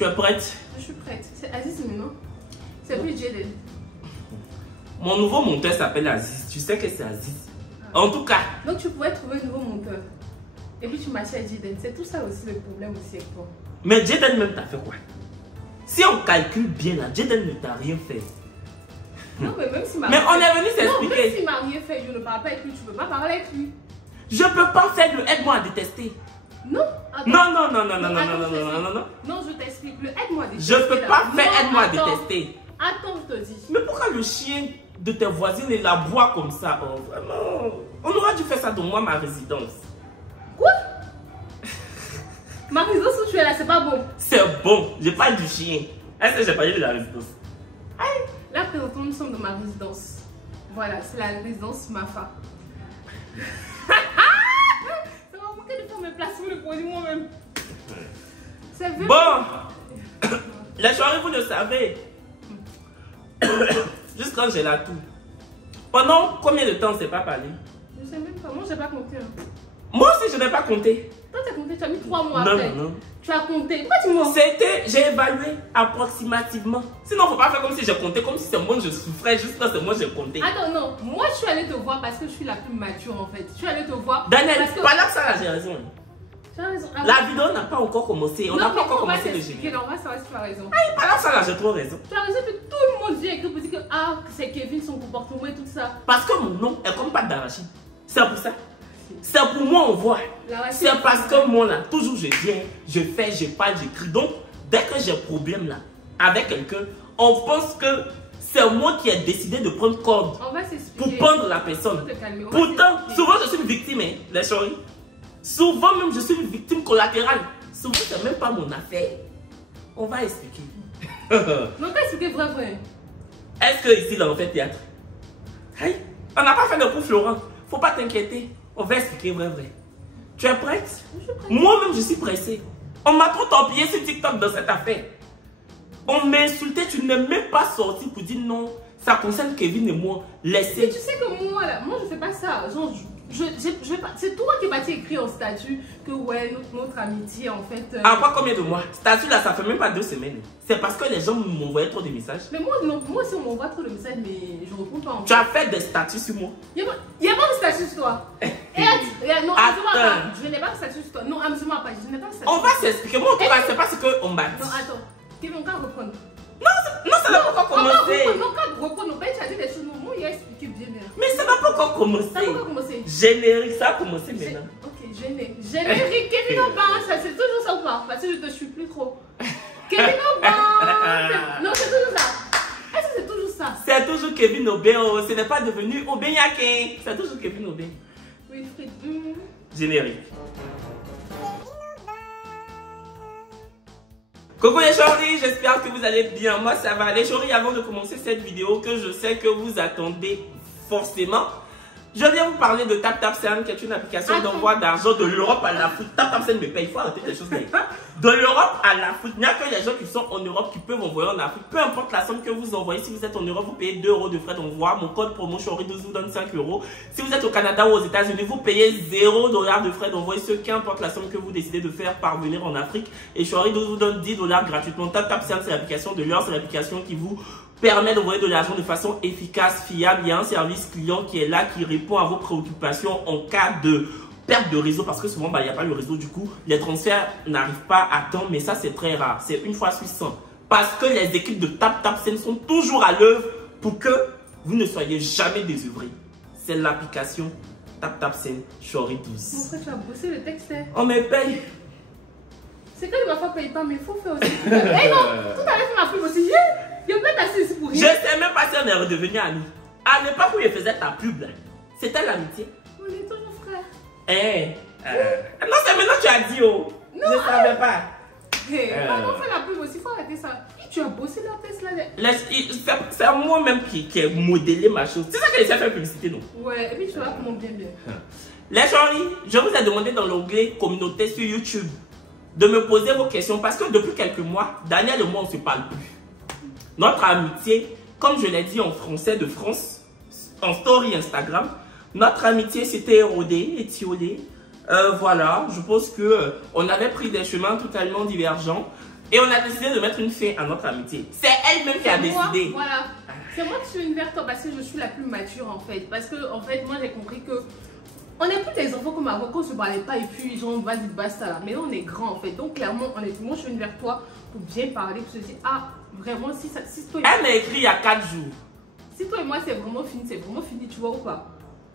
Tu es prête? Je suis prête. C'est Aziz maintenant. C'est plus Jaden. Mon nouveau monteur s'appelle Aziz. Tu sais que c'est Aziz. En tout cas. Donc tu pourrais trouver un nouveau monteur. Et puis tu m'achètes Jaden. C'est tout ça aussi le problème aussi avec toi. Mais Jaden même t'a fait quoi? Si on calcule bien là, Jaden ne t'a rien fait. Non, mais même s'il m'a Mais on est venu s'expliquer. Non, même s'il m'a rien fait, je ne parle pas avec lui. Tu peux pas parler avec lui. Je peux pas faire le aide-moi à détester. Non, attends. Non. Non, je t'explique. Le aide-moi à détester. Je peux pas là. faire Non, aide-moi à attends. détester. Attends, je te dis. Mais pourquoi le chien de tes voisines il aboie comme ça? Oh, vraiment. On aurait dû faire ça dans moi, ma résidence. Quoi? Ma résidence où tu es là, c'est pas bon. C'est bon. J'ai pas du chien. Est-ce que j'ai parlé de la résidence? Aïe. Là, présentement, nous sommes dans ma résidence. Voilà, c'est la résidence Mafa. Ça m'a manqué de faire mes placements de produits moi-même. C'est vrai. Bon. Les soirées, vous le savez. Juste quand j'ai la toux. Pendant combien de temps on ne s'est pas parlé? Je sais même pas. Moi, j'ai pas compté. Hein. Moi aussi, je n'ai pas compté. Toi, tu as compté. Tu as mis 3 mois Non, après. non. Tu as compté. Pourquoi tu mens? C'était, j'ai évalué approximativement. Sinon, faut pas faire comme si j'ai compté, comme si c'est moi je souffrais, juste quand c'est moi j'ai compté. Attends, non. Moi, je suis allée te voir parce que je suis la plus mature en fait. Je suis allée te voir. Daniel, parce que... pas là que ça, j'ai raison. Tu as raison. Ah, La vidéo n'a pas encore commencé. On n'a pas encore commencé le jeu. Non, on va savoir si tu as raison. Pas là que ça, j'ai trop raison. Tu as raison que tout le monde vient écrit pour dire que ah, c'est Kevin, son comportement et tout ça. Parce que mon nom est comme pâte d'arachide. C'est pour ça. C'est pour moi, on voit. C'est parce que moi, là, toujours je viens, je fais, je parle, j'écris. Donc, dès que j'ai problème là, avec quelqu'un, on pense que c'est moi qui ai décidé de prendre corde pour prendre la personne. Pourtant, souvent je suis une victime, hein, les chéris. Souvent même, je suis une victime collatérale. Souvent, c'est même pas mon affaire. On va expliquer. Non, t'as expliqué vrai. Est-ce que ici, là, on fait théâtre? Hey, on n'a pas fait le coup, Florent. Faut pas t'inquiéter. On va expliquer vrai. Tu es prête? Je suis prête. Moi-même, je suis pressée. On m'a trop torpillé sur TikTok dans cette affaire. On m'a insulté, tu n'es même pas sorti pour dire non. Ça concerne Kevin et moi. Laissez. Mais tu sais que moi, là, moi, je fais pas ça. Genre, c'est toi qui m'as écrit en statut que ouais, notre amitié, en fait... Après combien de mois? Statut là, ça fait même pas 2 semaines. C'est parce que les gens m'envoyaient trop de messages. Mais moi, non, moi aussi, on m'envoie trop de messages, mais je réponds pas en fait. Tu as fait des statuts sur moi. Il n'y a pas de statut sur toi. Non, amuse-moi pas. Je n'ai pas de statut sur toi. Non, amuse-moi pas. Je n'ai pas de statut. On va s'expliquer. Moi, en tout cas, c'est pas ce qu'on m'a dit. Non, attends. Kevin, on va reprendre. Non, ça n'a pas encore commencé. Non, quand reprendre, tu as dit des choses. Moi, il a expliqué bien. Mais ça n'a pas encore commencé. Ça n'a pas encore commencé. Générique, ça a commencé maintenant. Ok, générique. Kevin Aubin, c'est toujours ça ou pas? Parce que je te suis plus trop. Kevin Aubin. Non, c'est toujours ça. Est-ce que c'est toujours ça? C'est toujours Kevin Aubin. Oh, ce n'est pas devenu Aubin Yakin. C'est toujours Kevin Aubin. Oui, Fred. Générique. Coucou les choris, j'espère que vous allez bien. Moi ça va. Les choris, avant de commencer cette vidéo que je sais que vous attendez forcément, je viens vous parler de TapTapSend qui est une application d'envoi d'argent de l'Europe à l'Afrique. TapTapSend me paye, il faut arrêter des choses comme ça. De l'Europe à l'Afrique. Il n'y a que les gens qui sont en Europe qui peuvent envoyer en Afrique. Peu importe la somme que vous envoyez, si vous êtes en Europe, vous payez 2 € de frais d'envoi. Mon code promo Chori12 vous donne 5 €. Si vous êtes au Canada ou aux États-Unis, vous payez 0 $ de frais d'envoi. Ce qu'importe la somme que vous décidez de faire parvenir en Afrique. Et Chori12 vous donne 10 $ gratuitement. TapTapSend, c'est l'application de l'heure, c'est l'application qui vous permet d'envoyer de l'argent de façon efficace, fiable. Il y a un service client qui est là, qui répond à vos préoccupations en cas de perte de réseau, parce que souvent il n'y a pas le réseau, du coup les transferts n'arrivent pas à temps, mais ça c'est très rare, c'est une fois sur 100, parce que les équipes de TapTapSend sont toujours à l'œuvre pour que vous ne soyez jamais désœuvrés. C'est l'application TapTapSend Chori12. Mon frère, tu as bossé le texte. On me paye. C'est que ma femme ne paye pas, mais il faut faire aussi. Eh non, tout à l'heure tu m'as pris aussi. Il y a plein d'assises pour rien. Je sais même pas si on est redevenu amis. À l'époque où je faisais ta pub, c'était l'amitié. On est toujours frères. Non, c'est maintenant que tu as dit, oh. Non, je ne savais pas. On fait la pub aussi, il faut arrêter ça. Tu as bossé la test là. C'est moi-même qui ai modélé ma chose. C'est ça que j'ai fait publicité, non? Ouais, et puis tu vois comment bien. Les choris, je vous ai demandé dans l'onglet communauté sur YouTube de me poser vos questions parce que depuis quelques mois, Daniel et moi, on ne se parle plus. Notre amitié, comme je l'ai dit en français de France, en story Instagram, notre amitié s'était érodée, étiolée. Voilà, je pense que on avait pris des chemins totalement divergents. Et on a décidé de mettre une fin à notre amitié. C'est elle-même qui a décidé. Voilà. C'est moi qui suis une vers toi parce que je suis la plus mature en fait. Parce que en fait, moi j'ai compris que on n'est plus des enfants comme avant quand on se parlait pas et puis genre vas-y basta là. Mais là on est grand en fait. Donc clairement, honnêtement, je suis une vers toi pour bien parler, pour se dire ah vraiment si toi. Elle m'a écrit il y a 4 jours. Si toi et moi c'est vraiment fini, tu vois ou pas?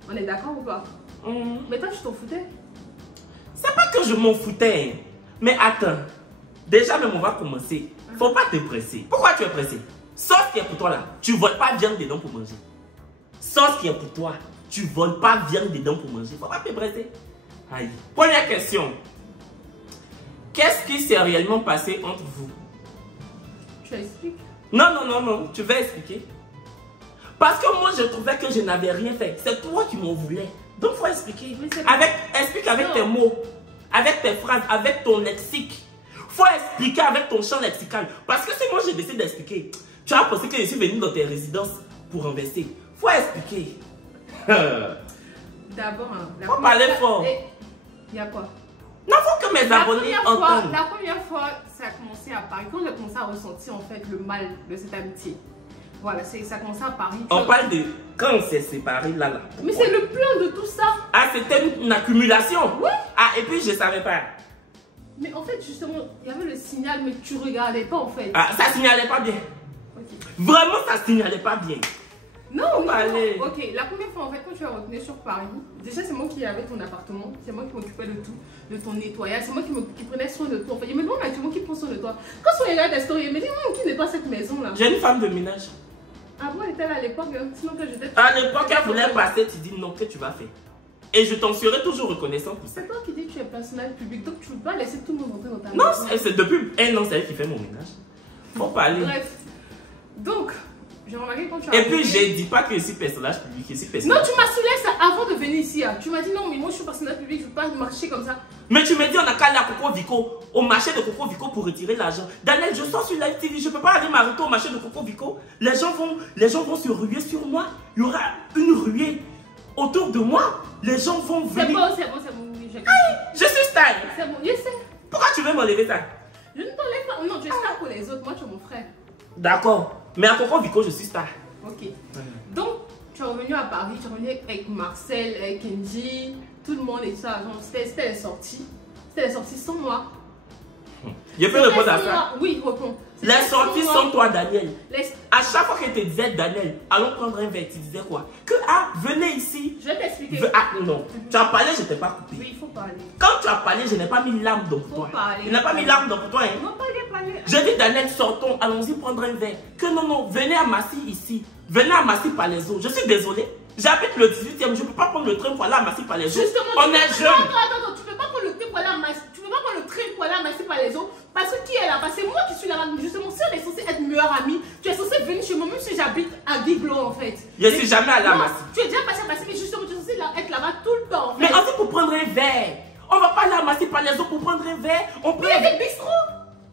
On est d'accord ou pas? Mais toi tu t'en foutais? C'est pas que je m'en foutais. Hein. Mais attends. Déjà même on va commencer. Faut pas te presser. Pourquoi tu es pressé? Sauce qui est pour toi là, tu voles pas viande dedans pour manger. Sauce qui est pour toi, tu voles pas viande dedans pour manger. Faut pas te presser. Aïe. Première question. Qu'est-ce qui s'est réellement passé entre vous? Tu expliques? Non, tu vas expliquer. Parce que moi je trouvais que je n'avais rien fait. C'est toi qui m'en voulais. Donc faut expliquer. Explique avec tes mots, avec tes phrases, avec ton lexique. Faut expliquer avec ton champ lexical. Parce que si moi j'ai décidé d'expliquer, tu as pensé que je suis venu dans tes résidences pour renverser. Faut expliquer. D'abord, faut parler fort. Il y a quoi? Non, faut que mes abonnés entendent. La première fois, ça a commencé à Paris. Quand j'ai commencé à ressentir en fait le mal de cette amitié. Voilà, ça a commencé à Paris. On parle de quand on s'est séparés là. Mais c'est le plan de tout ça. Ah, c'était une accumulation. Oui. Ah, et puis je savais pas. Mais en fait, justement, il y avait le signal, mais tu regardais pas en fait. Ah, ça signalait pas bien. Okay. Vraiment, ça signalait pas bien. Non. Ok, la première fois en fait, quand tu as retenu sur Paris, déjà c'est moi qui avais ton appartement, c'est moi qui m'occupais de tout, de ton nettoyage, c'est moi qui prenais soin de toi. En fait, il me demande actuellement qui prend soin de toi. Quand on regarde ta story, il me dit qui nettoie cette maison là. J'ai une femme de ménage. Ah bon, elle était là à l'époque, sinon que j'étais. À l'époque, elle voulait passer, tu dis non, que tu vas faire. Et je t'en serai toujours reconnaissant pour ça. C'est toi qui dis que tu es personnage public, donc tu ne peux pas laisser tout le monde entrer dans ta maison. Non, c'est depuis un an, c'est elle qui fait mon ménage. Faut parler. Bref. Donc, j'ai remarqué quand tu as. Et puis, je dis pas que je suis personnage public, je suis personnage. Non, tu m'as soulevé ça avant de venir ici. Hein. Tu m'as dit non, mais moi je suis personnage public, je ne veux pas marcher comme ça. Mais tu me dis, on a qu'à aller à Coco Vico, au marché de Coco Vico pour retirer l'argent. Daniel, je sors sur Live TV, je ne peux pas aller m'arrêter au marché de Coco Vico. Les gens vont se ruer sur moi. Il y aura une ruée autour de moi. Les gens vont venir. C'est bon. Je suis style. C'est bon, je sais. Pourquoi tu veux m'enlever ça? Je ne t'enlève pas. Non, tu es star pour les autres. Moi, tu es mon frère. D'accord. Mais à Coco Vico, je suis star. Ok. Donc, tu es revenu à Paris, tu es revenu avec Marcel, avec Kenji, tout le monde et ça. C'était les sorties. C'était les sorties sans moi. Je peux répondre à ça? Oui, réponds. Les sorties sans toi, Daniel. À chaque fois que tu disais, Daniel, allons prendre un verre, tu disais quoi? Venez ici. Je vais t'expliquer. Ah non, tu as parlé, je ne t'ai pas coupé. Oui, il faut parler. Quand tu as parlé, je n'ai pas mis l'arme dans toi. Je n'ai pas mis l'arme dans toi. Hein. Non, parler. Je dis, Daniel, sortons, allons-y prendre un verre. Que non, venez à Massy ici. Venez à Massy par les eaux. Je suis désolé. J'habite le 18e, je ne peux pas prendre le train pour aller à Massy par les eaux. Justement, on est jeunes. Attends, tu ne peux pas prendre le train pour aller à Massy. Tu ne peux pas prendre le train pour aller à Massy par les eaux. Parce que qui est là-bas? C'est moi qui suis là-bas. Justement, si on est censé être meilleurs amis, tu es censé venir chez moi, même si j'habite à Guiglo en fait. Je ne suis jamais allé à Massy. Tu es déjà passé à Massy, mais justement, tu es censé être là-bas tout le temps. En fait. Mais aussi pour prendre un verre. On va pas aller à Massy par les eaux pour prendre un verre. On peut. Il y a des bistrots.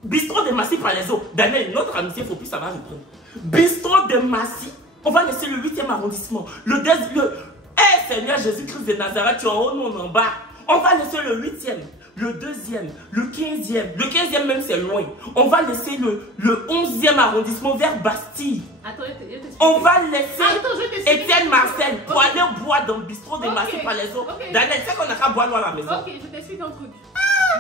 Bistrot de Massy par les eaux. Daniel, notre amitié, il ne faut plus savoir répondre. Bistrot de Massy. On va laisser le 8e arrondissement. Seigneur Jésus-Christ de Nazareth, tu es en haut, nous on est en bas. On va laisser le 8e, le 2e, le 15e. Le 15e même c'est loin. On va laisser le 11e arrondissement vers Bastille. Attends, on va laisser Étienne Marcel pour aller boire dans le bistrot de Massy par les eaux. Daniel, tu sais qu'on n'a qu'à boire à la maison. Ok, je t'explique un truc.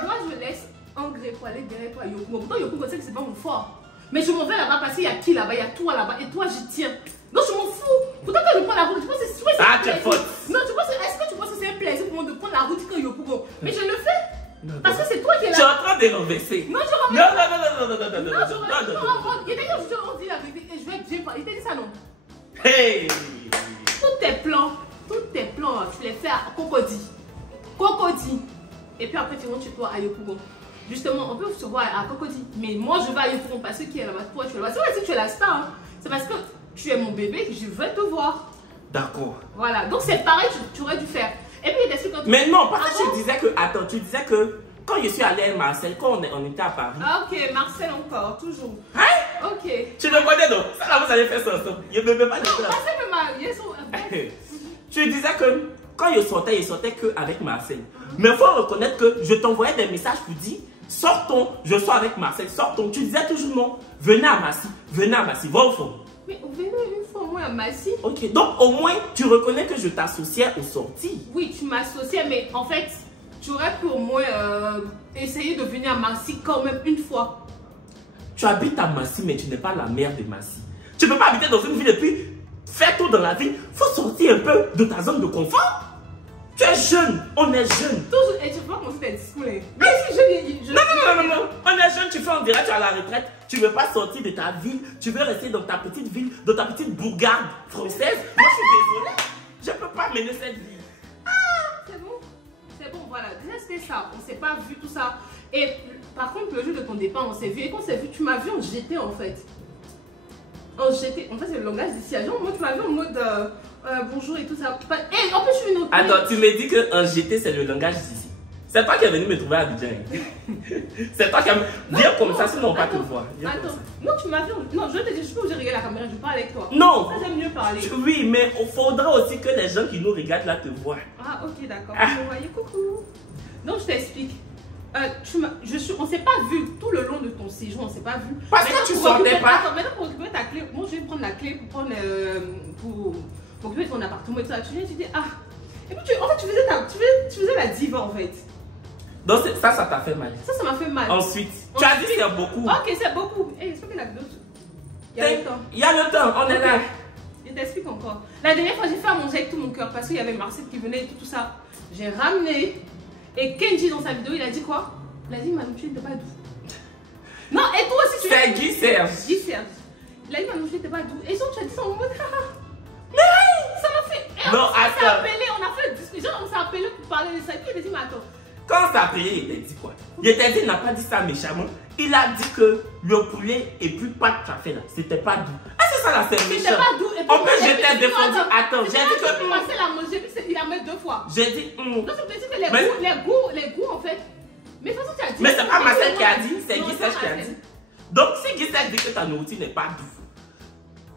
Moi je laisse Angré pour aller derrière toi à Yopougon. Pourtant Yopougon, c'est que c'est pas mon fort. Mais je m'en vais là-bas parce qu'il y a qui là-bas? Il y a toi là-bas et toi j'y tiens. Non, je m'en fous. Pourtant, quand je prends la route, tu penses que c'est ah, tu es faute. Non, est-ce que tu penses que c'est un plaisir pour moi de prendre la route quand Yopougon? Mais je le fais. Non, parce que c'est toi qui es là. Tu es en train de renverser. Non, je renverse. Non. Il t'a dit, on dit la vérité et je vais être bien. Il t'a dit ça, non? Hey! Tous tes plans, tu les fais à Cocody. Et puis après, tu rentres chez toi à Yopougon. Justement, on peut se voir à Cocody. Mais moi, je vais à Yopougon parce que qui est là-bas? Toi, tu es là-bas. C'est vrai, si tu es la star, hein. C'est parce que tu es mon bébé que je veux te voir. D'accord. Voilà, donc c'est pareil, tu aurais dû faire. Et puis, il quand mais non, parce que tu disais que. Attends, tu disais que quand je suis allée à Marcel, quand on était à Paris. Ah, ok, Marcel encore, toujours. Hein? Ok. Tu le connais donc? Ça là, vous allez faire ça ensemble. Je ne veux pas dire ça. Non, Marcel me marie. Tu disais que quand je sortais que avec Marcel. Mais il faut reconnaître que je t'envoyais des messages pour dire Sortons, je sors avec Marcel, sortons. Tu disais toujours non. Venez à Massy, va au fond. Mais on venait une fois au moins à Massy. Ok, donc au moins tu reconnais que je t'associais aux sorties. Oui, tu m'associais, mais en fait, tu aurais pu au moins essayer de venir à Massy quand même une fois. Tu habites à Massy, mais tu n'es pas la mère de Massy. Tu ne peux pas habiter dans une ville et puis faire tout dans la ville. Il faut sortir un peu de ta zone de confort. Tu es jeune, on est jeune. Toujours, et tu peux pas commencer tes discours là. Mais si je... Non. On est jeune, tu fais en direct, tu es à la retraite. Tu ne veux pas sortir de ta ville. Tu veux rester dans ta petite ville, dans ta petite bourgade française. Moi, je suis désolée. Je ne peux pas mener cette vie. C'est bon, voilà. Déjà, c'était ça. On ne s'est pas vu, tout ça. Et par contre, le jour de ton départ, on s'est vu. Et quand on s'est vu, tu m'as vu en GT en fait. En GT. En fait, c'est le langage d'ici. Moi, tu m'as vu en mode bonjour et tout ça. Et en plus, je suis une autre. Attends, tu me dis qu'un GT, c'est le langage d'ici. C'est toi qui es venu me trouver à Abidjan. C'est toi qui as... Viens comme ça, sinon on va pas te voir. Attends. Non, tu m'as vu. Non, je te dis, je peux vous regarder la caméra, je parle avec toi. Non. Ça, j'aime mieux parler. Oui, mais il faudra aussi que les gens qui nous regardent là te voient. Ah, ok, d'accord. Vous voyez, coucou. Donc, je t'explique. On s'est pas vu tout le long de ton séjour, on s'est pas vu. Parce que tu sortais pas. Attends, maintenant pour récupérer ta clé, moi je vais prendre la clé pour prendre pour occuper ton appartement et tout ça. Tu viens, tu dis ah. Et puis en fait tu faisais la diva en fait. Donc ça t'a fait mal. Ça m'a fait mal. Ensuite, tu as dit c'est beaucoup. Ok, c'est beaucoup. Et j'espère que la vidéo. Il y a le temps. Il y a le temps, on est là. Je t'explique encore. La dernière fois j'ai fait à manger avec tout mon cœur parce qu'il y avait Marcel qui venait et tout ça. J'ai ramené. Et Kenji dans sa vidéo, il a dit quoi? Il a dit Manu, tu n'étais pas doux. Non, et toi aussi tu es. C'est Guy Serge. Guy Serge. Il a dit Manu, tu n'étais pas doux. Et genre, tu as dit ça en mode mais oui, ça m'a fait. Et non, attends. On a fait une discussion, on s'est appelé pour parler de ça. Et puis il a dit mais attends. Quand on s'est appelé, il t'a dit quoi? Il t'a dit, il n'a pas dit ça méchamment. Il a dit que le poulet et puis pas de café là, c'était pas doux. Ah, c'est ça là, c'est méchant. C'était pas doux. En plus, je t'ai défendu. Attends, j'ai dit que. Marcel a mangé, puis il a mis 2 fois. J'ai dit. Non, ça veut dire que les goûts en fait. Mais de toute façon, tu as dit. Mais c'est pas Marcel qui a dit, c'est Guy Serge qui a dit. Donc, si Guy Serge dit que ta nourriture n'est pas douce,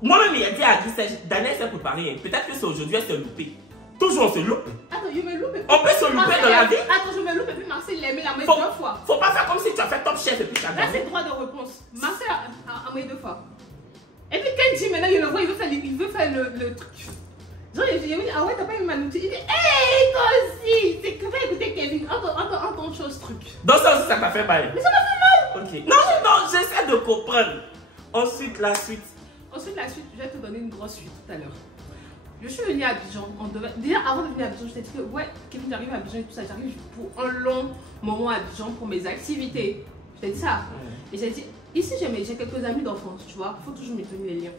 moi-même, il a dit à Guy Serge, Daniel s'est préparé. Peut-être que c'est aujourd'hui, elle s'est loupée. Toujours on se loupe. Attends, je me loupe. On peut se louper dans la vie. Attends, je me loupe et puis Marcel l'a mis la main 2 fois. Faut pas faire comme si tu as fait Top Chef et puis tu as gagné. Là, c'est droit de réponse. Marcel a mis 2 fois. Et puis Kenji, maintenant, il le voit, il veut faire le truc. Genre, il me dit, ah ouais, t'as pas eu ma nourriture. Il dit, hey, toi aussi. C'est que va écouter Kevin. Entends chose truc. Donc ça aussi, ça t'a fait mal. Mais ça m'a fait mal. Ok. Non, j'essaie de comprendre. Ensuite, la suite. Ensuite, la suite, je vais te donner une grosse suite tout à l'heure. Je suis venue à Abidjan. Déjà, avant de venir à Abidjan, je t'ai dit que ouais, Kevin, j'arrive à Abidjan et tout ça. J'arrive pour un long moment à Abidjan pour mes activités. Je t'ai dit ça. Et j'ai dit, ici, j'ai quelques amis d'enfance, tu vois. Il faut toujours maintenir les liens.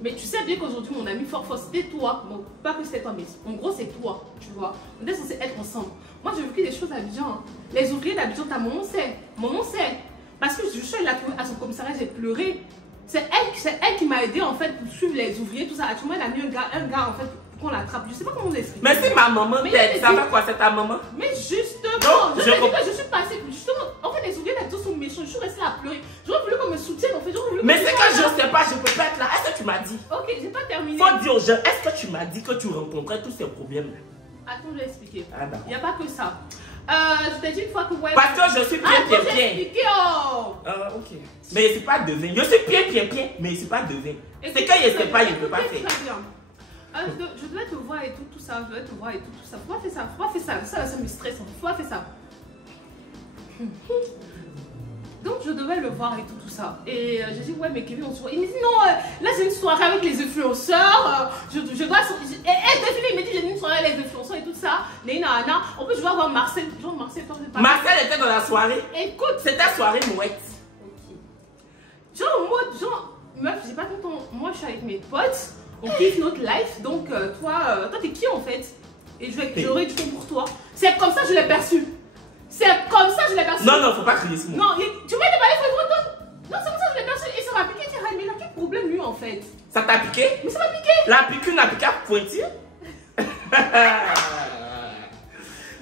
Mais tu sais bien qu'aujourd'hui, mon ami fort, c'était toi. Bon, pas que c'était toi, mais en gros, c'est toi, tu vois. On est censé être ensemble. Moi, j'ai vécu des choses à Abidjan. Les ouvriers d'Abidjan, ta maman sait. Maman sait. Parce que je suis allée la trouver à son commissariat, j'ai pleuré. C'est elle qui m'a aidé en fait pour suivre les ouvriers, tout ça. Actuellement, elle a mis un gars en fait pour qu'on l'attrape. Je sais pas comment on l'explique. Mais si ma maman t'aide, ça va quoi? C'est ta maman? Mais justement, non, je suis passée. Justement, en fait, les ouvriers d'Abidjan sont méchants. Je suis restée à pleurer. J'aurais voulu qu'on me soutienne en fait. Mais c'est que je sais pas, je peux pas être là. Est-ce que tu m'as dit? Ok, j'ai pas terminé. Faut dire aux gens, est-ce que tu m'as dit que tu rencontrais tous ces problèmes là? Attends, je vais expliquer. Ah, d'accord. Il n'y a pas que ça. Je t'ai dit une fois que ouais. Parce que je suis bien. Oh. Ok. Mais c'est pas devin. Je suis bien, mais c'est pas devin. C'est que je sais pas, je peux pas faire. Je dois te voir et tout ça. Je dois te voir et tout ça. Pourquoi faire ça? Ça me stresse. Pourquoi faire ça? Donc je devais le voir et tout ça. Et j'ai dit ouais mais Kevin on se voit. Il me dit non là j'ai une soirée avec les influenceurs. Je dois défiler. Il me dit j'ai une soirée avec les influenceurs et tout ça. Nana. En plus je dois voir Marcel. Genre Marcel était dans la soirée. Écoute. C'était soirée mouette. Ok. Genre en mode meuf j'ai pas tout le temps. Moi je suis avec mes potes. On kiffe notre life. Donc toi t'es qui en fait? Et j'aurai du temps pour toi. C'est comme ça que je l'ai perçu. C'est comme ça que je l'ai perçu. Non, faut pas crier sur moi. Non, tu m'as demandé non, c'est comme ça que je l'ai perçu. Et ça m'a piqué. Mais il a quel problème lui en fait? Ça t'a piqué? Mais ça m'a piqué. La piqûre n'a piqué à pointir.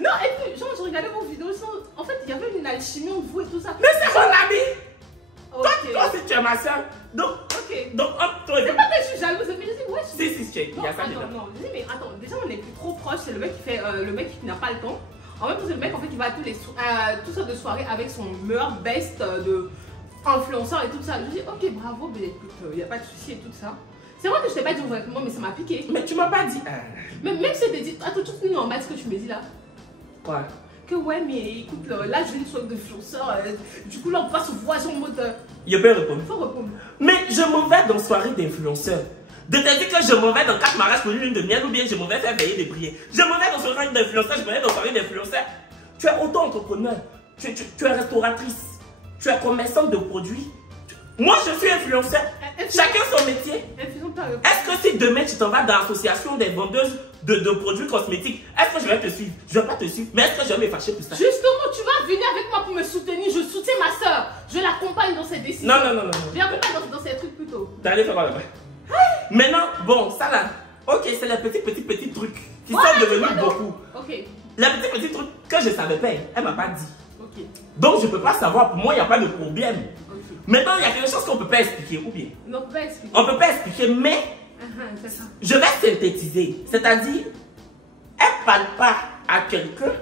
Non, et puis, genre, je regardais vos vidéos. En fait, il y avait une alchimie entre vous et tout ça. Mais c'est mon ami. Okay. Toi aussi, tu es ma soeur. Donc, ok. Donc, toi, c'est pas que je suis jalouse, mais je dis, ouais, Si, check. Il y a ça déjà. Non, je dis, mais attends, déjà, on est plus trop proches. C'est le mec qui n'a pas le temps. En même temps, c'est le mec, en fait, il va à toutes sortes de soirées avec son meilleur best de influenceur et tout ça. Je dis, ok, bravo, mais écoute, il n'y a pas de souci et tout ça. C'est vrai que je t'ai pas dit ouvertement, mais ça m'a piqué. Mais tu m'as pas dit. Mais même si je t'ai dit, attends, tout normal ce que tu me dis là. Quoi? Que ouais, mais écoute, là, je viens de soirée d'influenceur. Du coup, là, on va se voir en mode. Je peux répondre. Faut répondre. Mais je m'en vais dans soirée d'influenceurs. De te dire que je m'en vais dans 4 mariages pour une lune de miel ou bien je m'en vais faire veiller des prières. Je m'en vais dans soirée d'influenceurs, je m'en vais dans soirée d'influenceurs. Tu es auto-entrepreneur, tu es restauratrice, tu es commerçante de produits. Moi, je suis influenceur. Chacun son métier. Est-ce que si demain tu t'en vas dans l'association des vendeuses de produits cosmétiques, est-ce que je vais te suivre? Je ne vais pas te suivre, mais est-ce que je vais me fâcher pour ça? Justement, tu vas venir avec moi pour me soutenir. Je soutiens ma soeur. Je l'accompagne dans ses décisions. Non. Je l'accompagne dans ses trucs plutôt. T'es allé faire quoi là-bas? Maintenant, bon, ça là, ok, c'est les petits trucs qui sont devenus beaucoup. Ok. Les petits trucs que je ne savais pas, elle m'a pas dit. Ok. Donc je ne peux pas savoir, pour moi il n'y a pas de problème. Ok. Maintenant, il y a quelque chose qu'on ne peut pas expliquer, ou bien? Non, on peut pas expliquer. On ne peut pas expliquer, mais C'est ça. je vais synthétiser. C'est-à-dire, elle parle pas à quelqu'un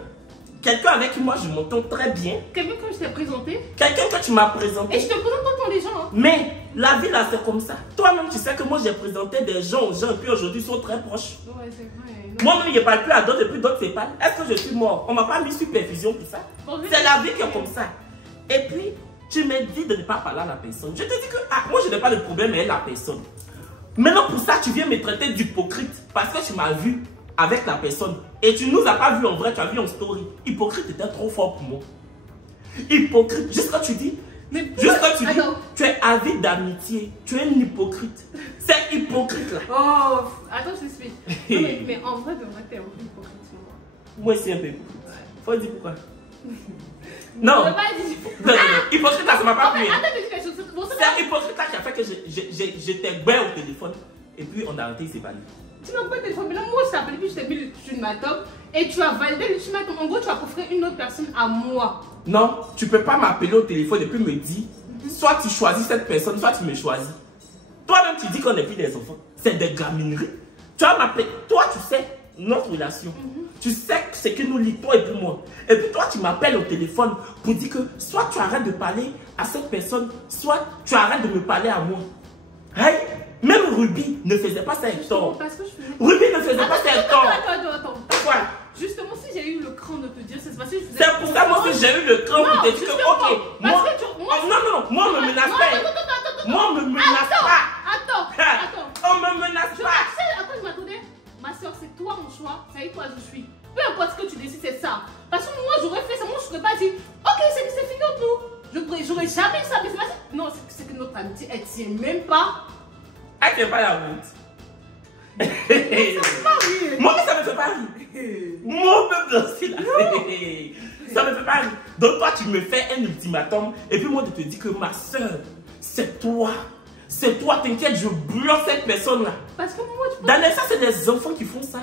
avec qui moi je m'entends très bien. Quelqu'un que je t'ai présenté. Quelqu'un que tu m'as présenté. Et je te présente pas pour les gens. Hein. Mais la vie là, c'est comme ça. Toi-même, tu sais que moi j'ai présenté des gens aux gens, et puis aujourd'hui ils sont très proches. Ouais, c'est vrai. Moi-même, je ne parle plus à d'autres, et puis d'autres se parlent. Est-ce que je suis mort? On ne m'a pas mis sur perfusion pour ça. C'est la vie qui est comme ça. Et puis, tu me dis de ne pas parler à la personne. Je te dis que moi, je n'ai pas de problème avec la personne. Maintenant, pour ça, tu viens me traiter d'hypocrite parce que tu m'as vu avec la personne et tu ne nous as pas vu en vrai, tu as vu en story. Hypocrite était trop fort pour moi. Hypocrite, juste quand tu dis, tu es avide d'amitié, tu es une hypocrite. C'est hypocrite là. Oh, attends, je t'explique. Mais en vrai, de vrai, t'es un peu hypocrite. Moi aussi un peu hypocrite. Faut dire pourquoi. Non. Non, hypocrite là, ça m'a pas plu. Attends, je dis quelque chose. C'est hypocrite là qui a fait que j'étais bien au téléphone et puis on a arrêté, il s'est pas dit. Tu m'as pas le téléphone, mais là, moi, je t'ai appelé, puis je t'ai mis l'ultimatum et tu as validé l'ultimatum. En gros, tu as offert une autre personne à moi. Non, tu peux pas m'appeler au téléphone et puis me dire, soit tu choisis cette personne, soit tu me choisis. Toi-même, tu dis qu'on n'est plus des enfants. C'est des gamineries. Tu vas m'appeler. Toi, tu sais notre relation. Tu sais ce qui nous lie, toi et puis moi. Et puis toi, tu m'appelles au téléphone pour dire que soit tu arrêtes de parler à cette personne, soit tu arrêtes de me parler à moi. Hey, même Ruby ne faisait pas ça avec toi. Ruby ne faisait pas ça avec toi. Attends. Pourquoi? Justement, si j'ai eu le cran de te dire, c'est parce que je faisais. C'est pour ça moi que j'ai eu le cran pour te dire que, ok, moi, moi, on me menace pas. Moi, on me menace pas. Attends. On me menace pas. Attends, je m'attendais. Ma soeur, c'est toi mon choix, c'est avec toi je suis. Peu importe ce que tu décides, c'est ça. Parce que moi, j'aurais fait ça, moi, je serais pas dit, ok, c'est fini entre nous. J'aurais jamais ça, mais c'est pas. Non, c'est que notre amitié, elle tient même pas. Elle tient pas la route. Ça me fait pas rire. Moi, ça me fait pas rire. Moi, même aussi, là. Ça me fait pas rire. Donc, toi, tu me fais un ultimatum, et puis moi, je te dis que ma soeur, c'est toi. C'est toi, t'inquiète, je bloque cette personne-là. Parce que moi, tu peux. Dans les ça, c'est des enfants qui font ça.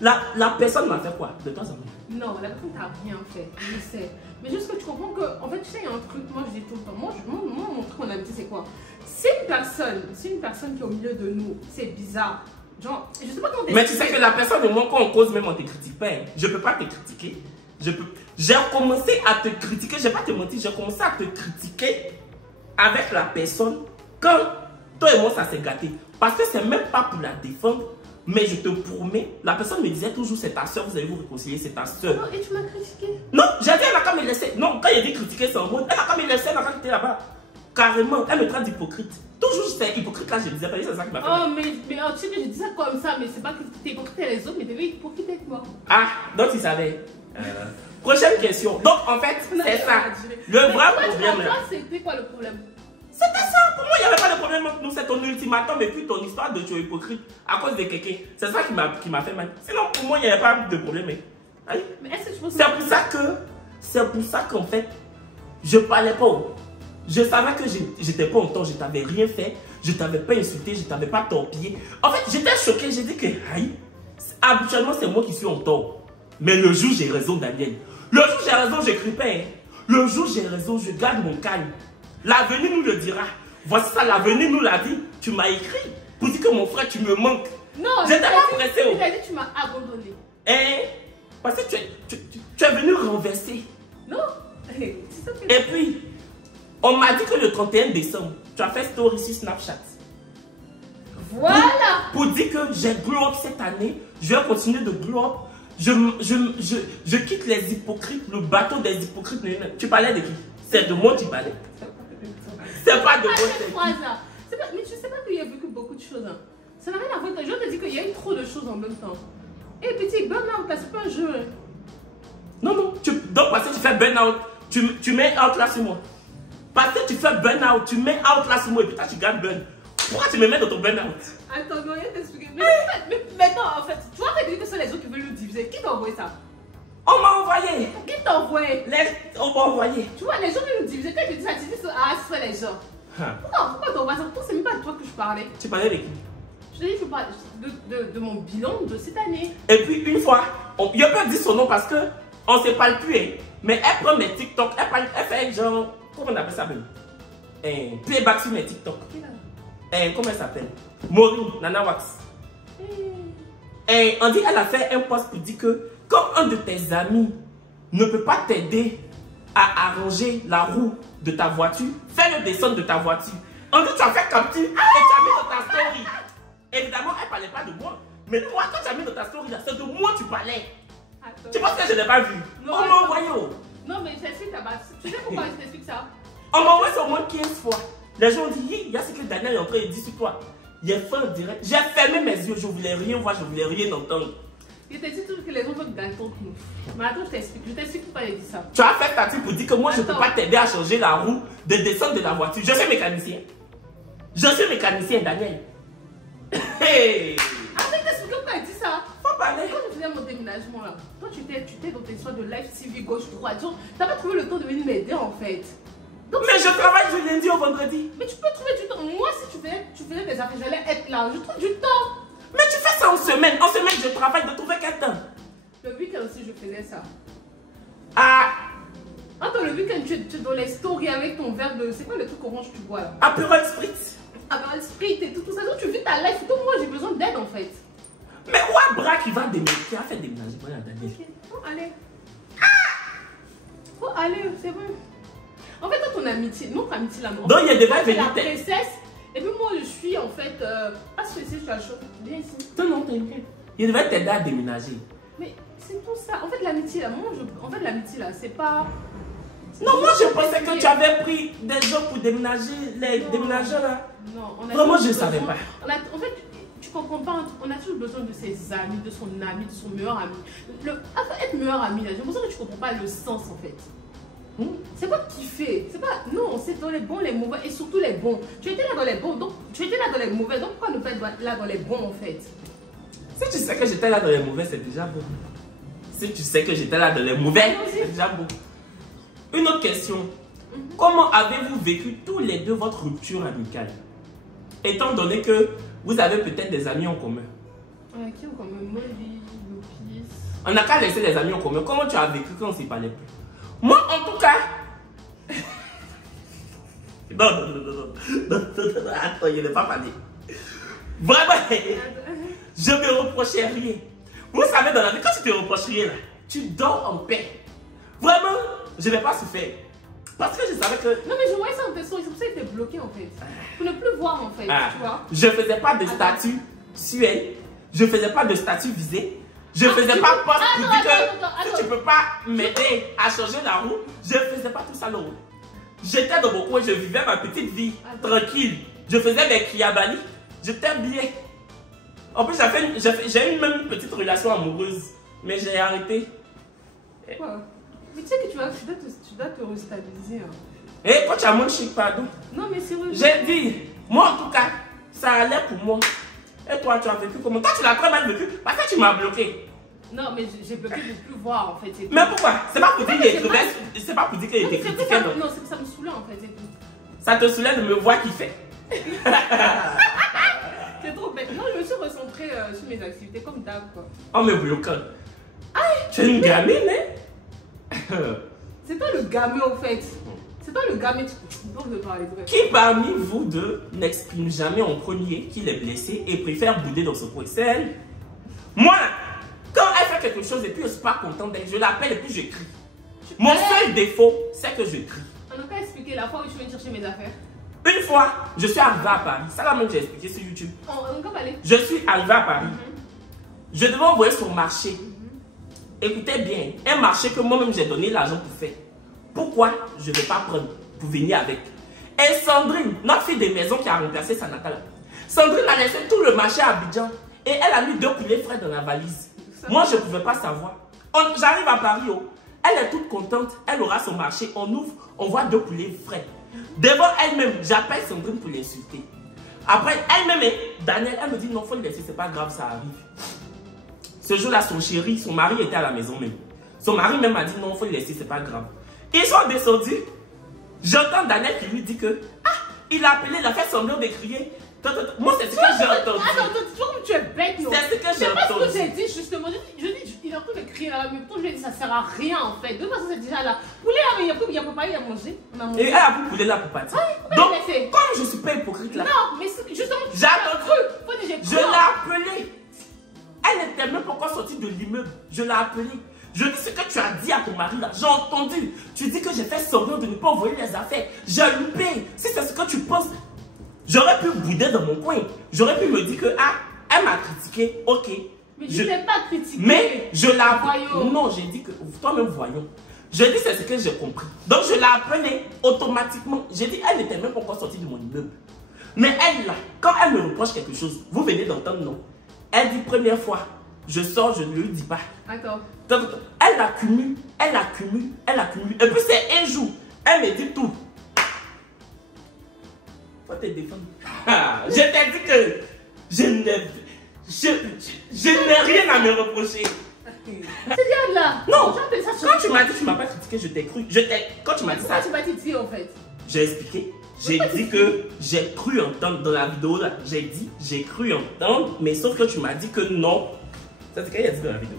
La personne m'a fait quoi de temps en temps? Non, la personne t'a rien fait, je sais. Mais juste que tu comprends que, en fait, tu sais, il y a un truc, moi je dis tout le temps. Moi mon truc en amitié, c'est quoi? Si une personne qui est au milieu de nous, c'est bizarre. Genre, je sais pas comment t'expliquer. Mais tu sais que la personne de moi, quand on cause, même on te critique pas. Hein. Je peux pas te critiquer. J'ai commencé à te critiquer, je vais pas te mentir, j'ai commencé à te critiquer avec la personne quand toi et moi ça s'est gâté. Parce que c'est même pas pour la défendre, mais je te promets, la personne me disait toujours c'est ta soeur, vous allez vous réconcilier, c'est ta soeur. Non, et tu m'as critiqué. Non, j'ai dit elle a qu'à me laisser. Non, quand il a dit critiquer, c'est en mode, elle a qu'à me laisser, elle a qu'à quitter là-bas. Carrément, elle me traite d'hypocrite. Toujours c'est hypocrite là, je disais pas, c'est ça qui m'a fait. Oh, mais tu sais que je dis ça comme ça, mais c'est pas que t'es hypocrite avec les autres, mais t'es hypocrite avec moi. Ah, donc tu savais. Prochaine question. Donc en fait, c'est ça. Le vrai problème là. C'était quoi le problème? C'était ça. Pour moi, il n'y avait pas de problème entre nous. C'est ton ultimatum et puis ton histoire de tu es hypocrite à cause de quelqu'un. C'est ça qui m'a fait mal. Sinon, pour moi, il n'y avait pas de problème. Hein? Mais est-ce que tu penses C'est pour ça qu'en fait, je parlais pas. Je savais que j'étais pas en tort. Je t'avais rien fait. Je t'avais pas insulté. Je t'avais pas torpillé. En fait, j'étais choqué. J'ai dit que, aïe, habituellement, c'est moi qui suis en tort. Mais le jour, j'ai raison, Daniel. Le jour, j'ai raison, j'écris pas. Hein. Le jour, j'ai raison, je garde mon calme. L'avenir nous le dira. Voici ça, l'avenir nous l'a dit. Tu m'as écrit pour dire que mon frère, tu me manques. Non, j'étais pas pressé. Tu m'as dit tu m'as abandonné. Hein? Parce que tu es venu renverser. Non. C'est ça que... Et puis, on m'a dit que le 31 décembre, tu as fait story sur Snapchat. Voilà. Pour dire que j'ai glow up cette année, je vais continuer de glow up. Je quitte les hypocrites, le bateau des hypocrites. Tu parlais de qui? C'est de moi que tu parlais. C'est pas de moi. Mais tu sais pas qu'il y a vécu beaucoup de choses. Hein. Ça n'a rien à voir. Je te dis qu'il y a eu trop de choses en même temps. Et petit burn-out, c'est pas un jeu. Hein. Non. Donc, parce que tu fais burn-out, tu mets out là sur moi. Parce que tu fais burn-out, tu mets out là sur moi et puis toi tu gardes burn. Pourquoi tu me mets dans ton burn-out? Attends, je vais t'expliquer. Mais maintenant, en fait, tu vois que ce sont les autres qui veulent nous diviser. Qui t'a envoyé ça? On m'a envoyé. Qui t'a envoyé? On m'a envoyé. Tu vois, les gens veulent nous diviser. Quand tu dis ça, tu dis ça, ah, c'est les gens. Pourquoi t'envoies ça? C'est même pas de toi que je parlais. Tu parlais de qui? Je te dis, je parle de mon bilan de cette année. Et puis, une fois, je peux dire son nom parce que on ne se parle plus. Hein. Mais elle prend mes TikTok, elle fait genre, comment on appelle ça même? Playback sur mes TikTok. Comment elle s'appelle? Maureen, Nana Wax. On dit qu'elle a fait un post pour dire que comme un de tes amis ne peut pas t'aider à arranger la roue de ta voiture, fais-le descendre de ta voiture. On dit tu as fait capture et tu as mis dans ta story. Évidemment, elle ne parlait pas de moi. Mais toi, quand tu as mis dans ta story, c'est de moi tu parlais. Attends. Tu penses que je ne l'ai pas vu? Non, on m'a envoyé. Non, mais je t'explique ta base. Tu sais pourquoi je t'explique ça? On m'a envoyé ça au moins 15 fois. Les gens ont dit, il y a ce que Daniel est en train de dire sur toi. Il est fait en direct. J'ai fermé mes yeux, je voulais rien voir, je voulais rien entendre. Je t'ai dit toujours que les gens veulent gagner ton coup. Mais attends, je t'explique pourquoi il dit ça. Tu as fait ta tête pour dire que moi je ne peux pas t'aider à changer la roue de descendre de la voiture. Je suis mécanicien. Je suis mécanicien, Daniel. Hey! Arrête d'expliquer pourquoi il dit ça. Faut parler. Quand je faisais mon déménagement là, toi tu étais dans tes soins de live TV gauche-droite. Tu n'as pas trouvé le temps de venir m'aider en fait. Donc, mais je travaille du lundi au vendredi. Mais tu peux trouver du temps. Moi, si tu faisais des affaires, j'allais être là. Je trouve du temps. Mais tu fais ça en semaine. En semaine, je travaille de trouver quel temps? Le week-end aussi, je faisais ça. Ah! Attends, le week-end, tu es dans les stories avec ton verre de... C'est quoi le truc orange que tu bois là? Aperol Spritz. Aperol Spritz et tout ça. Donc, tu vis ta life. Donc, moi, j'ai besoin d'aide en fait. Mais où est Bra qui va déménager? Qui a fait déménager? Voilà, Daniel. Ok, faut aller. Faut aller, c'est bon. En fait, toi, ton amitié, notre amitié là, donc il y a des vrais la princesse. Et puis moi, je suis en fait. Pas stressée, je suis à chaud. Viens ici. Non, t'inquiète. Il devrait t'aider à déménager. Mais c'est tout ça. En fait, l'amitié là, en fait, l'amitié là, c'est pas. Non, moi je pensais que tu avais pris des gens pour déménager, les déménageurs là. Non, on a vraiment, je ne savais pas. En fait, tu comprends pas, on a toujours besoin de ses amis, de son ami, de son meilleur ami. Être meilleur ami là, j'ai l'impression que tu comprends pas le sens en fait. C'est pas kiffer, c'est pas. Non, c'est dans les bons, les mauvais et surtout les bons. Tu étais là dans les bons, donc tu étais là dans les mauvais, donc pourquoi ne pas être là dans les bons en fait? Si tu sais que j'étais là dans les mauvais, c'est déjà beau. Si tu sais que j'étais là dans les mauvais, c'est déjà beau. Une autre question. Comment avez-vous vécu tous les deux votre rupture amicale? Étant donné que vous avez peut-être des amis en commun. Qui en commun? Molly, Lopis. On n'a qu'à laisser les amis en commun. Comment tu as vécu quand on s'y parlait plus? Moi, en tout cas... Non, attends, il n'est pas parlé. Vraiment, je ne me reprochais rien. Vous savez, dans la vie, quand tu te reproches rien, là, tu dors en paix. Vraiment, je n'ai pas souffert. Parce que je savais que... Non, mais je voyais ça en tes stories, c'est pour ça que tu étais bloqué en fait. Pour ne plus voir en fait, tu vois. Je ne faisais pas de statut sur elle. Je ne faisais pas de statut visé. Je ne faisais pas poste pour dire que tu ne peux pas m'aider à changer la roue. Je ne faisais pas tout ça, non. J'étais dans mon coin, je vivais ma petite vie tranquille. Je faisais mes kriabani. J'étais bien. En plus, j'ai eu même une petite relation amoureuse. Mais j'ai arrêté. Quoi? Mais tu sais que tu dois te restabiliser. Hein. Et quand tu as mon chic, pardon. Non, mais c'est vrai. J'ai dit, moi en tout cas, ça allait pour moi. Et toi, tu as vécu comment? Toi, tu l'as très mal vécu parce que tu m'as bloqué. Non, mais j'ai bloqué de plus voir en fait. Mais pourquoi? C'est pas pour dire qu'il était c'est pas pour dire qu'il était critiqué. Non, c'est que ça me saoulait en fait. Ça te saoulait de me voir kiffer. C'est trop bête. Non, je me suis recentrée sur mes activités comme d'hab quoi. Oh, mais bloquant. Tu es une gamine, hein? C'est toi le gamin en fait. C'est toi le gamin. Donc je parler vrai. Qui parmi vous deux n'exprime jamais en premier qu'il est blessé et préfère bouder dans son coin? C'est elle. Moi, quand elle fait quelque chose et puis je ne suis pas contente d'elle, je l'appelle et puis je crie. Mon seul défaut, c'est que je crie. On n'a qu'à expliquer la fois où je viens chercher mes affaires. Une fois, je suis arrivée à Paris. Ça là même j'ai expliqué sur YouTube. On n'a qu'à parler. Je suis arrivée à Paris. Je devais envoyer son marché. Écoutez bien, un marché que moi-même j'ai donné l'argent pour faire. Pourquoi je ne vais pas prendre pour venir avec? Et Sandrine, notre fille des maisons qui a remplacé Sanata, Sandrine a laissé tout le marché à Abidjan et elle a mis 2 poulets frais dans la valise. Moi, je ne pouvais pas savoir. J'arrive à Paris, oh. Elle est toute contente, elle aura son marché, on ouvre, on voit 2 poulets frais. Devant elle-même, j'appelle Sandrine pour l'insulter. Après, elle-même, Daniel, elle me dit non, il faut le laisser, c'est pas grave, ça arrive. Ce jour-là, son chéri, son mari était à la maison même. Son mari même a dit non, il faut le laisser, c'est pas grave. Ils sont descendus. J'entends Daniel qui lui dit que il a appelé, il a fait semblant de crier. Moi, c'est ce que j'ai entendu. Attends, tu es bête, non? C'est ce que j'ai entendu. C'est pas ce que j'ai dit, justement. Je dis, il est en train de crier là, mais pourtant, je lui ai dit, ça sert à rien, en fait. De toute façon, c'est déjà là. Poulet, il y a papa, il a mangé. On a mangé. Et elle a pris poulet là pour partir. Donc, comme je suis pas hypocrite là. Non, mais justement, j'ai cru. Je l'ai appelée. Elle n'était même pas encore sortie de l'immeuble. Je l'ai appelée. Je dis ce que tu as dit à ton mari là. J'ai entendu. Tu dis que j'ai fait semblant de ne pas envoyer les affaires. J'ai loupé. Si c'est ce que tu penses, j'aurais pu bouder dans mon coin. J'aurais pu me dire que elle m'a critiqué. Ok. Mais je ne t'ai pas critiqué. Mais je l'ai appelée. Non, j'ai dit que toi-même voyons. Je dis c'est ce que j'ai compris. Donc je l'ai appelée automatiquement. J'ai dit elle n'était même pas encore sortie de mon immeuble. Mais elle là, quand elle me reproche quelque chose, vous venez d'entendre non. Elle dit première fois, je sors, je ne lui dis pas. Attends. Elle accumule, elle accumule, elle accumule. Et puis c'est un jour, elle me dit tout. Faut te défendre. Je t'ai dit que je n'ai rien à me reprocher. C'est là. Non, quand tu m'as dit que tu ne m'as pas critiqué, je t'ai cru. Quand tu m'as dit ça, tu m'as dit en fait. J'ai expliqué. J'ai dit que j'ai cru entendre dans la vidéo là. J'ai dit, j'ai cru entendre, mais sauf que tu m'as dit que non. Ça, c'est ce qu'il a dit dans la vidéo.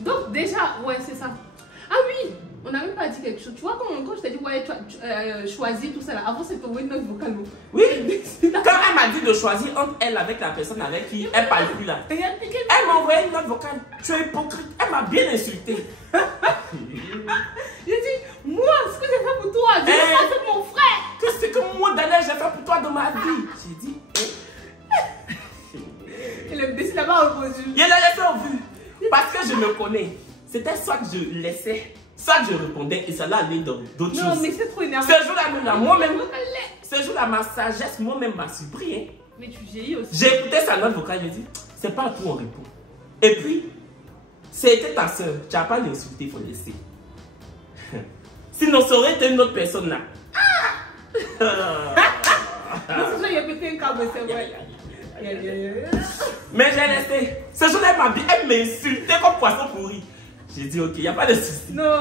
Donc, déjà, ouais, c'est ça. Ah oui, on n'a même pas dit quelque chose. Tu vois, quand je t'ai dit, ouais, choisis tout ça là. Avant, c'était envoyé notre vocal. Oui. Quand elle m'a dit de choisir entre elle avec la personne avec qui elle parle plus là. Elle m'a envoyé une note vocale. Tu es hypocrite. Elle m'a bien insulté. J'ai dit, moi, ce que j'ai fait pour toi, je l'ai pas fait pour mon frère. Qu'est-ce que moi, Daniel, j'ai fait pour toi dans ma vie? J'ai dit. Il a décidément répondu. Il l'a laissé au vu. Parce que je me connais. C'était soit que je laissais, soit que je répondais et ça allait dans d'autres choses. Non, mais c'est trop énervant. Ce jour-là, moi-même, ce jour-là, ma sagesse, moi-même, m'a surpris. Hein. Mais tu vieillis aussi. J'ai écouté sa note vocale, j'ai dit, c'est pas à tout on répond. Et puis, c'était ta soeur. Tu n'as pas l'insulté, il faut laisser. Sinon, ça aurait été une autre personne là. Mais ce jour, il a pété un câble, c'est vrai. Mais j'ai laissé. Ce jour-là, elle m'a insulté comme poisson pourri. J'ai dit, ok, il n'y a pas de souci. Non,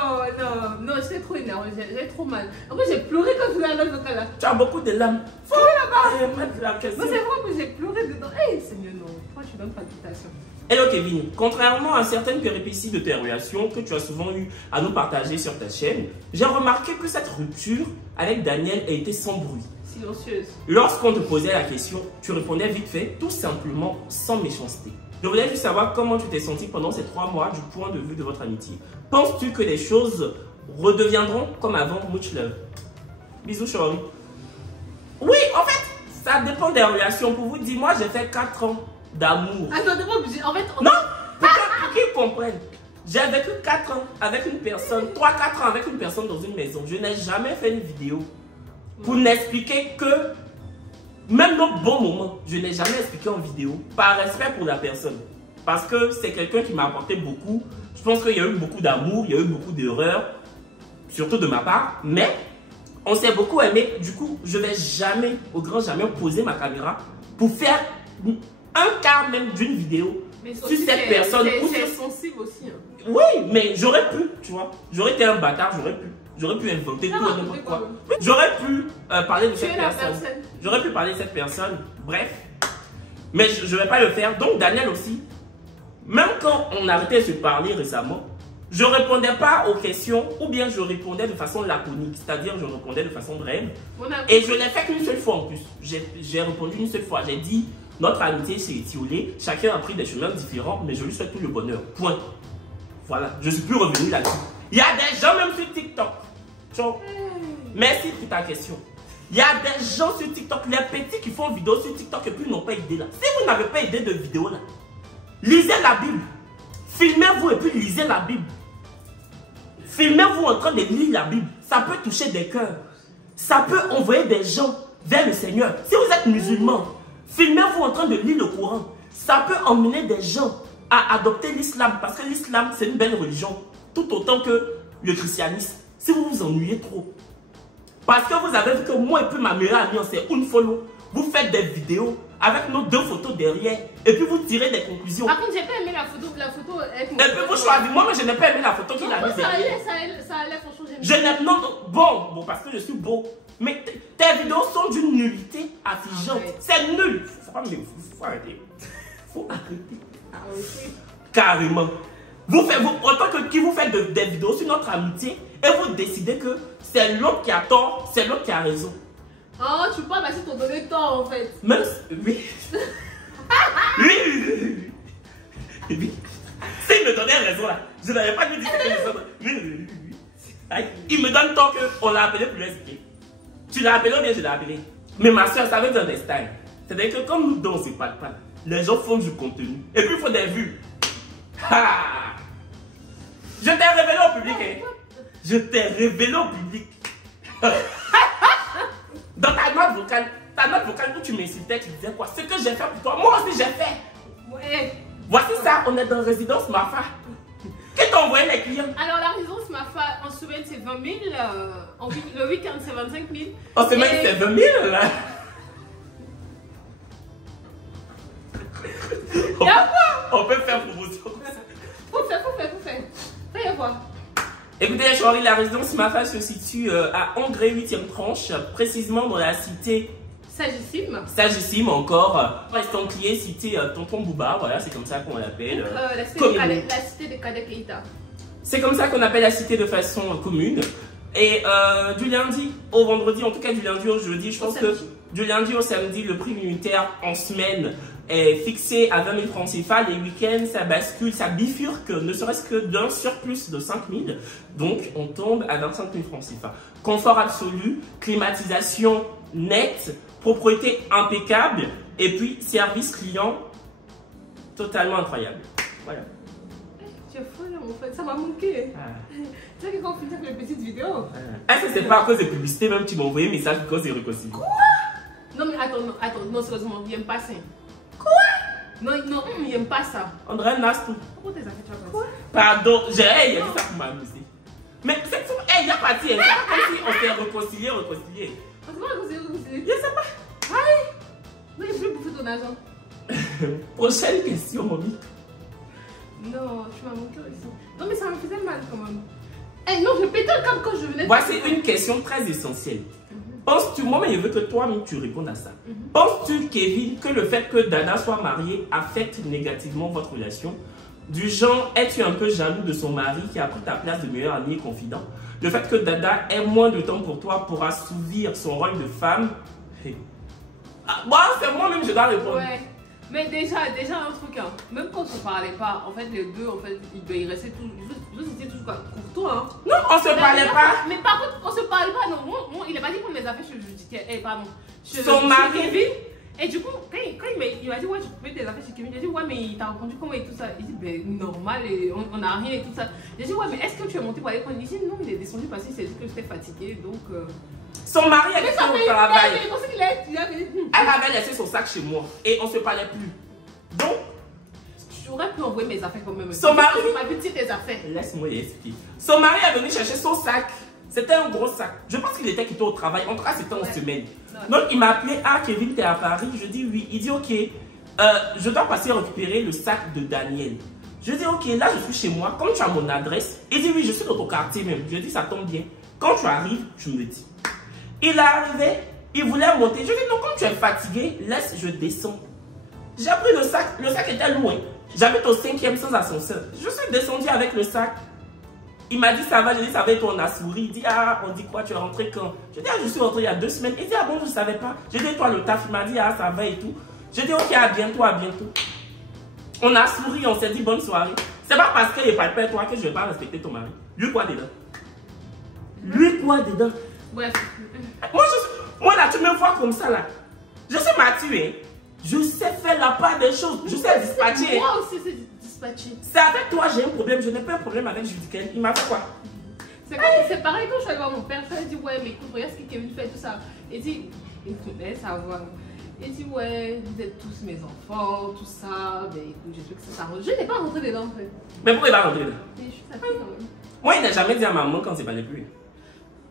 j'étais trop énervée, j'ai trop mal. Après, j'ai pleuré quand je l'ai à l'autre vocal là. Tu as beaucoup de larmes. Faut là-bas. Mettre la question. Non, c'est vrai que j'ai pleuré dedans. Hey, Seigneur, non. Toi, tu donnes pas d'invitation. Hello Kevin, contrairement à certaines péripéties de tes relations que tu as souvent eu à nous partager sur ta chaîne, j'ai remarqué que cette rupture avec Daniel a été sans bruit. Silencieuse. Lorsqu'on te posait la question, tu répondais vite fait, tout simplement sans méchanceté. Je voulais juste savoir comment tu t'es senti pendant ces 3 mois du point de vue de votre amitié. Penses-tu que les choses redeviendront comme avant? Much love. Bisous, chérie. Oui, en fait, ça dépend des relations. Pour vous dire, moi, j'ai fait 4 ans d'amour. Attends, t'es pas obligé. En fait, non, pour qu'ils comprennent. J'ai vécu 4 ans avec une personne, 3-4 ans avec une personne dans une maison. Je n'ai jamais fait une vidéo pour n'expliquer que, même nos bons moments, je n'ai jamais expliqué en vidéo, par respect pour la personne. Parce que c'est quelqu'un qui m'a apporté beaucoup. Je pense qu'il y a eu beaucoup d'amour, il y a eu beaucoup d'erreurs, surtout de ma part. Mais on s'est beaucoup aimé. Du coup, je ne vais jamais, au grand jamais, poser ma caméra pour faire un quart même d'une vidéo sur cette personne. C'est sensible aussi. Hein. Oui, mais j'aurais pu, tu vois. J'aurais été un bâtard, j'aurais pu inventer tout et n'importe quoi. J'aurais pu parler de cette personne. J'aurais pu parler de cette personne. Bref. Mais je ne vais pas le faire. Donc Daniel aussi, même quand on arrêtait de se parler récemment, je ne répondais pas aux questions ou bien je répondais de façon laconique. C'est-à-dire je répondais de façon brève. Et je l'ai fait qu'une seule fois en plus. J'ai répondu une seule fois. J'ai dit, notre amitié s'est étiolée. Chacun a pris des chemins différents, mais je lui souhaite tout le bonheur. Point. Voilà, je suis plus revenu là-dessus. Il y a des gens même sur TikTok. Ciao. Merci pour ta question. Il y a des gens sur TikTok, les petits qui font vidéo sur TikTok et puis n'ont pas idée là. Si vous n'avez pas idée de vidéo là, lisez la Bible. Filmez-vous et puis lisez la Bible. Filmez-vous en train de lire la Bible. Ça peut toucher des cœurs. Ça peut envoyer des gens vers le Seigneur. Si vous êtes musulman, filmez-vous en train de lire le Coran. Ça peut emmener des gens à adopter l'islam. Parce que l'islam, c'est une belle religion. Tout autant que le christianisme. Si vous vous ennuyez trop. Parce que vous avez vu que moi et puis ma meilleure amie, on s'est unfollow. Vous faites des vidéos avec nos 2 photos derrière. Et puis vous tirez des conclusions. Par contre, j'ai pas aimé la photo avec mon... Et puis vous choisissez. Moi, je n'ai pas aimé la photo qu'il a mise. Ça allait, franchement, je n'aime non. Bon, parce que je suis beau. Mais tes vidéos sont d'une nullité affligeante. C'est nul. Faut arrêter. Faut arrêter. Ah, okay. Carrément. En tant que qui vous faites des vidéos sur notre amitié et vous décidez que c'est l'autre qui a tort, c'est l'autre qui a raison. Oh, tu parles parce qu'ils t'ont donné tort en fait. Même oui. Oui. S'il me donnait raison là, je n'avais pas lui dire que il me donne tort qu'on l'a appelé pour l'expliquer. Tu l'as appelé ou bien je l'ai appelé. Mais ma soeur, ça veut dire un style. C'est-à-dire que comme nous deux on ne se parle pas, les gens font du contenu. Et puis il faut des vues. Ha! Je t'ai révélé au public. Hein? Je t'ai révélé au public. Dans ta note vocale où tu m'insultais, tu disais quoi? Ce que j'ai fait pour toi, moi aussi j'ai fait. Ouais. Voici ça, on est dans résidence Mafa. Qui t'a envoyé les clients? Alors la résidence Mafa, en semaine c'est 20 000, le week-end c'est 25 000. En semaine c'est 20 000 là. On peut faire promotion. Faut faire. Fais voir. Écoutez, Chouari, la résidence Mafa se situe à Angré 8e tranche, précisément dans la cité Sagissime encore. Estanclier, cité Tonton Bouba, voilà, c'est comme ça qu'on l'appelle. La cité de Kadek Keïta. C'est comme ça qu'on appelle la cité de façon commune. Et du lundi au vendredi, en tout cas du lundi au jeudi, je pense que du lundi au samedi, le prix unitaire en semaine est fixé à 20 000 francs CFA. Les week-ends, ça bascule, ça bifurque, ne serait-ce que d'un surplus de 5 000. Donc, on tombe à 25 000 francs CFA. Confort absolu, climatisation nette, propreté impeccable, et puis service client totalement incroyable. Voilà. Tu es folle, en fait, ça m'a manqué. Tu sais que quand on finit avec les petites vidéos. Est-ce que c'est pas à cause des publicités, même tu m'as envoyé un message pour c'est réconcilié? Quoi? Non, mais attends, non, sérieusement, il n'aime pas ça. Quoi? Non, il n'aime pas ça. André Nastou. Pourquoi t'es affaires, tu vas quoi? Pardon, il a dit ça pour m'amuser. Mais c'est tout, il y a parti, c'est pas comme si on s'est réconcilié. On s'est pas réconcilié. Je sais pas. Aïe! Non, il veut bouffer ton argent. Prochaine question, Momi. Non, tu m'as manqué aussi. Non, mais ça me faisait mal quand même. Eh non, je pétais le câble quand je venais. Voici une question très essentielle. Penses-tu, moi, mais je veux que toi-même tu répondes à ça. Penses-tu, Kevin, que le fait que Dada soit mariée affecte négativement votre relation? Du genre, es-tu un peu jaloux de son mari qui a pris ta place de meilleur ami et confident? Le fait que Dada ait moins de temps pour toi pour assouvir son rôle de femme? Moi, c'est moi-même, je dois répondre. Ouais. Mais déjà un truc, hein. Même quand on parlait pas, en fait, les deux, en fait, ils restaient tous, ils étaient tous courtois, hein. Non, on se parlait pas. Mais par contre, on se parlait pas, non. Moi, il a pas dit qu'on les avait chez pardon. Son mari. Kevin. Et du coup, quand il m'a dit, ouais, tu peux mettre tes affaires chez Kevin, j'ai dit, ouais, mais il t'a répondu comment et tout ça. Il dit, ben, normal, et on n'a rien et tout ça. J'ai dit, ouais, mais est-ce que tu es monté pour aller prendre? Il dit, non, il est descendu parce qu'il s'est dit que j'étais fatiguée, donc. Son mari était au travail. Elle avait laissé son sac chez moi et on se parlait plus. Donc, j'aurais pu envoyer mes affaires quand même. Son mari. Ma petite tes affaires. Laisse-moi expliquer. Son mari est venu chercher son sac. C'était un gros sac. Je pense qu'il était quitté au travail. En tout cas, c'était en semaine. Donc, il m'a appelé. Ah, Kevin, t'es à Paris? Je dis oui. Il dit ok. Je dois passer récupérer le sac de Daniel. Je dis ok, là je suis chez moi. Comme tu as mon adresse. Il dit oui, je suis dans ton quartier même. Je dis ça tombe bien. Quand tu arrives, tu me dis. Il est arrivé, il voulait monter. Je lui ai dit non, quand tu es fatigué, laisse, je descends. J'ai pris le sac était loin. J'habite au 5e sans ascenseur. Je suis descendu avec le sac. Il m'a dit ça va, je dis ça va et toi on a souri. Il dit ah, on dit quoi, tu es rentré quand? Je dis ah, je suis rentré il y a 2 semaines. Il dit ah bon, je ne savais pas. Je dis toi le taf, il m'a dit ah, ça va et tout. Je dis ok, à bientôt, à bientôt. On a souri, on s'est dit bonne soirée. C'est pas parce qu'il n'est pas père toi que je vais pas respecter ton mari. Lui quoi dedans? Lui quoi dedans? Bref. Moi là, tu me vois comme ça là. Je sais m'attuer. Je sais faire la part des choses. Je sais dispatcher. Moi aussi, c'est dispatcher. C'est avec toi, j'ai un problème. Je n'ai pas un problème avec Judiken. Il m'a fait quoi? C'est pareil quand je suis allée voir mon père. Je lui ai dit, ouais, mais écoute, regarde ce que Kevin fait, tout ça. Il dit, il voulait savoir. Il dit, ouais, vous êtes tous mes enfants, tout ça. Mais écoute, j'ai trouvé que ça s'arrange. Je n'ai pas rentré dedans en fait. Mais pourquoi il va rentrer dedans? Mais je suis sa fille quand même. Moi, il n'a jamais dit à maman quand c'est pas les plus.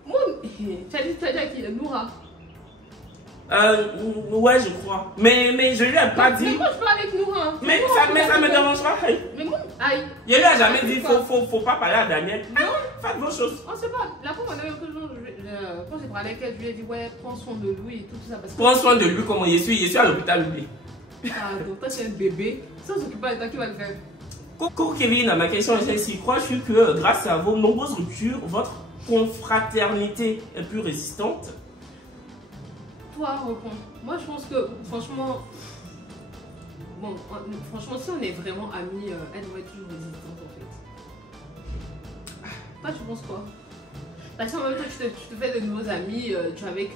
Moi, tu as dit à qui? Noura. Ouais, je crois. Mais je lui ai pas dit. Mais moi, je parle avec Noura. Mais ça me dérange pas. Mais moi, aïe. Je lui ai jamais dit, faut pas parler à Daniel. Non. Faites vos choses. On sait pas. La fois, quand j'ai parlé avec elle, je lui ai dit, ouais, prends soin de lui et tout ça. Parce que... Prends soin de lui comme je suis à l'hôpital, lui. Ah, donc toi, c'est un bébé. Ça, on s'occupe pas de toi, qui va le faire? Coucou Kevin, ma question est celle-ci. Crois-tu que grâce à vos nombreuses ruptures, votre confraternité est plus résistante? Toi, réponds. Moi, je pense que, franchement, bon, franchement, si on est vraiment amis, elle doit être toujours résistante en fait. Toi, tu penses quoi? Parce qu'en même temps, tu te fais de nouveaux amis, tu es avec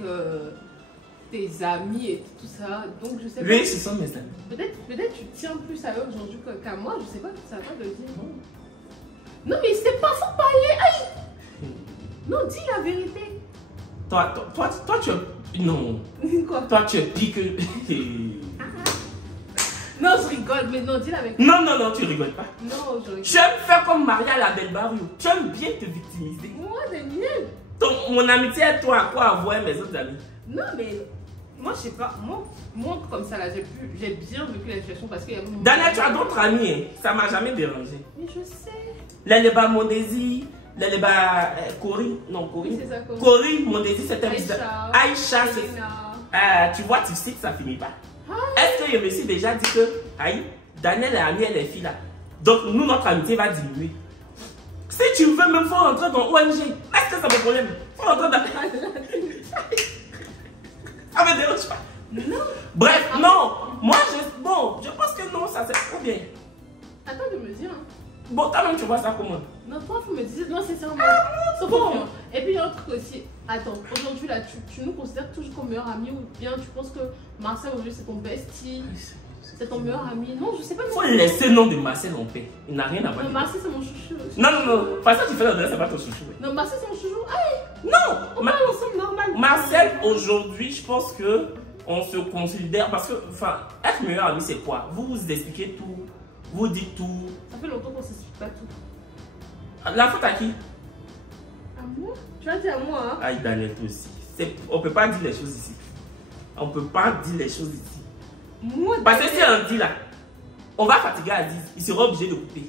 tes amis et tout ça, donc je sais pas. Oui, ce sont mes amis. Peut-être tu tiens plus à eux aujourd'hui qu'à moi, je sais pas, ça va pas te le dire. Non, mais c'est pas, faut parler. Aïe! Non, dis la vérité. Toi, tu es... Non. Quoi? Toi, tu es pire que... Non, je rigole, mais non, dis la vérité. Non, tu rigoles pas. Non, je rigole. Tu aimes faire comme Maria la Del Barrio. Tu aimes bien te victimiser. Moi, Daniel. Mon amitié à toi, à quoi avoir mes autres amis? Non, mais moi, je sais pas. Moi comme ça, là, j'ai bien vécu la situation parce qu'il y a... Daniel, tu as d'autres amis, hein. Ça m'a jamais dérangé. Mais je sais. L'Eleba Mondesi, l'Eleba Corinne, non, Corinne. Oui, c'est ça, Corinne. Corinne Mondesi, c'est un visage. Aïcha, Selena. tu vois, tu sais que ça finit pas. Ah. Est-ce que je me suis déjà dit que, aïe, Daniel est ami, elle est fille là. Donc, nous, notre amitié va diminuer. Si tu veux, même faut rentrer dans ONG. Est-ce que ça me problème? Faut rentrer dans. Ça me dérange pas. Non. Bref, non. Moi, je pense que non, ça c'est trop bien. Attends de me dire. Bon, toi-même, tu vois ça comment? Non, toi, faut me dire. Non, sincèrement. C'est bon. Et puis, il y a un truc aussi. Attends, aujourd'hui, là, tu nous considères toujours comme meilleurs amis ou bien tu penses que Marcel, aujourd'hui, c'est ton bestie? C'est ton meilleur ami? Non, je sais pas. Faut laisser le nom de Marcel en paix. Il n'a rien à voir. Non, Marcel, c'est mon chouchou. Non. Pas ça, tu fais l'adresse, c'est pas ton chouchou. Non, Marcel, c'est mon chouchou. Aïe! Non! On parle ensemble normal. Marcel, aujourd'hui, je pense que on se considère. Parce que, enfin, être meilleur ami, c'est quoi? Vous vous expliquez tout, vous dites tout. Ça fait longtemps qu'on s'explique pas tout. La faute à qui? À moi? Tu as dit à moi, hein? Aïe, Daniel, toi aussi. On peut pas dire les choses ici. On peut pas dire les choses ici. Moi, Parce que si on dit là, on va fatiguer Aziz. Il sera obligé de couper.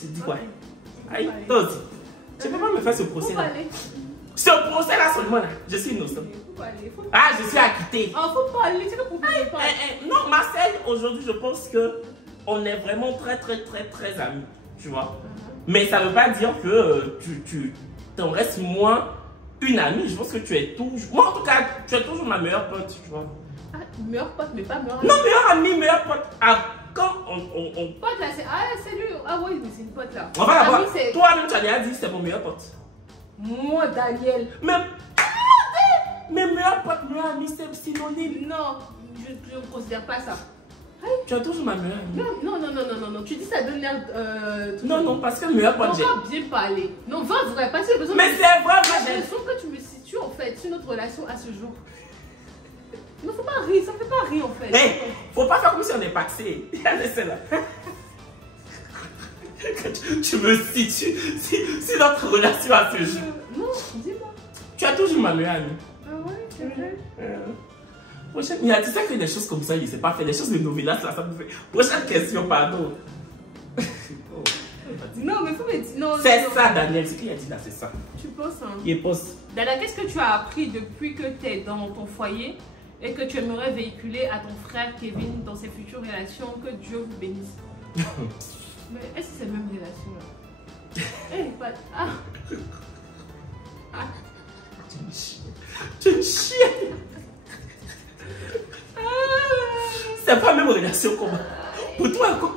Tu dis quoi? Aïe, toi aussi. Tu peux pas me faire ce procès là. Ce procès là seulement là, je suis innocent. Ah, je suis acquitté. Ah, faut pas aller, c'est le problème. Non, Marcel, aujourd'hui, je pense que on est vraiment très amis. Tu vois? Mais ça veut pas dire que tu t'en restes moins une amie. Je pense que tu es toujours. Moi, en tout cas, tu es toujours ma meilleure pote, tu vois. Ah, meilleure pote, mais pas meilleure amie. Non, meilleure amie, meilleure pote. Ah, quand on. Pote là, c'est. Ah, c'est lui. Ah, oui, mais c'est une pote là. On va la voir. Ami, toi-même, tu as déjà dit c'est mon meilleur pote. Moi, Daniel. Mais meilleur pote, meilleur ami, c'est synonyme. Non, je ne considère pas ça. Tu as toujours ma meilleure amie. Non. Tu dis ça donne l'air. Non, parce que meilleur pote, j'ai. On va bien parler. Non, va vrai, parce que besoin. Mais c'est vrai, j'ai l'impression que tu me situes en fait sur notre relation à ce jour. Non, faut pas rire, ça me fait pas rire en fait. Hey, faut pas faire comme si on est paxé. Laissez là. Tu me situes si notre relation à ce jour. Non, dis-moi. Tu as toujours ma meilleure amie. Ah ouais, c'est vrai. Prochaine, il y a tu sais que des choses comme ça, il ne sait pas faire. Des choses de novelas, là, ça me fait. Prochaine question, pardon. Non, mais faut me dire. Non, c'est ça, Daniel, ce qu'il a dit là, c'est ça. Tu penses, hein? Il pense. Dada, qu'est-ce que tu as appris depuis que tu es dans ton foyer et que tu aimerais véhiculer à ton frère Kevin dans ses futures relations? Que Dieu vous bénisse. Mais est-ce que c'est la même relation là? Eh, pas. Ah! Tu es une chienne! C'est pas la même relation comme pour toi, quoi.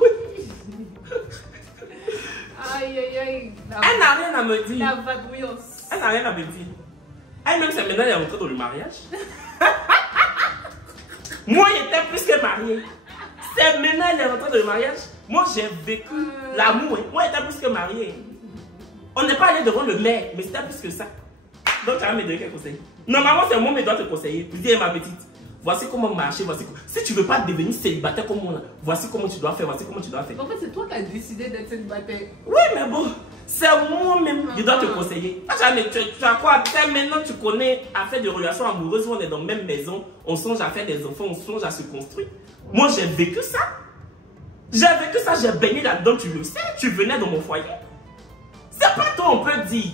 Aïe, aïe, aïe. Elle n'a rien à me dire. La vadrouillance. Elle n'a rien à me dire. Elle-même, c'est maintenant, elle est rentrée dans le mariage. Moi, j'étais plus que mariée. C'est maintenant, elle est rentrée dans le mariage. Moi, j'ai vécu l'amour. Hein. Moi, j'étais plus que mariée. On n'est pas allé devant le maire, mais c'était plus que ça. Donc, tu vas me donner quel conseil? Normalement, c'est moi qui dois te conseiller. Je dis, ma petite, voici comment marcher. Si tu ne veux pas devenir célibataire comme moi, là, voici comment tu dois faire. Voici comment tu dois faire. En fait, c'est toi qui as décidé d'être célibataire. Oui, mais bon, c'est moi-même qui dois te conseiller. Tu as quoi? Maintenant, tu connais à faire des relations amoureuses où on est dans la même maison, on songe à faire des enfants, on songe à se construire. Moi, j'ai vécu ça. J'ai vécu ça, j'ai baigné là-dedans, tu le sais. Tu venais dans mon foyer. C'est pas toi, on peut dire.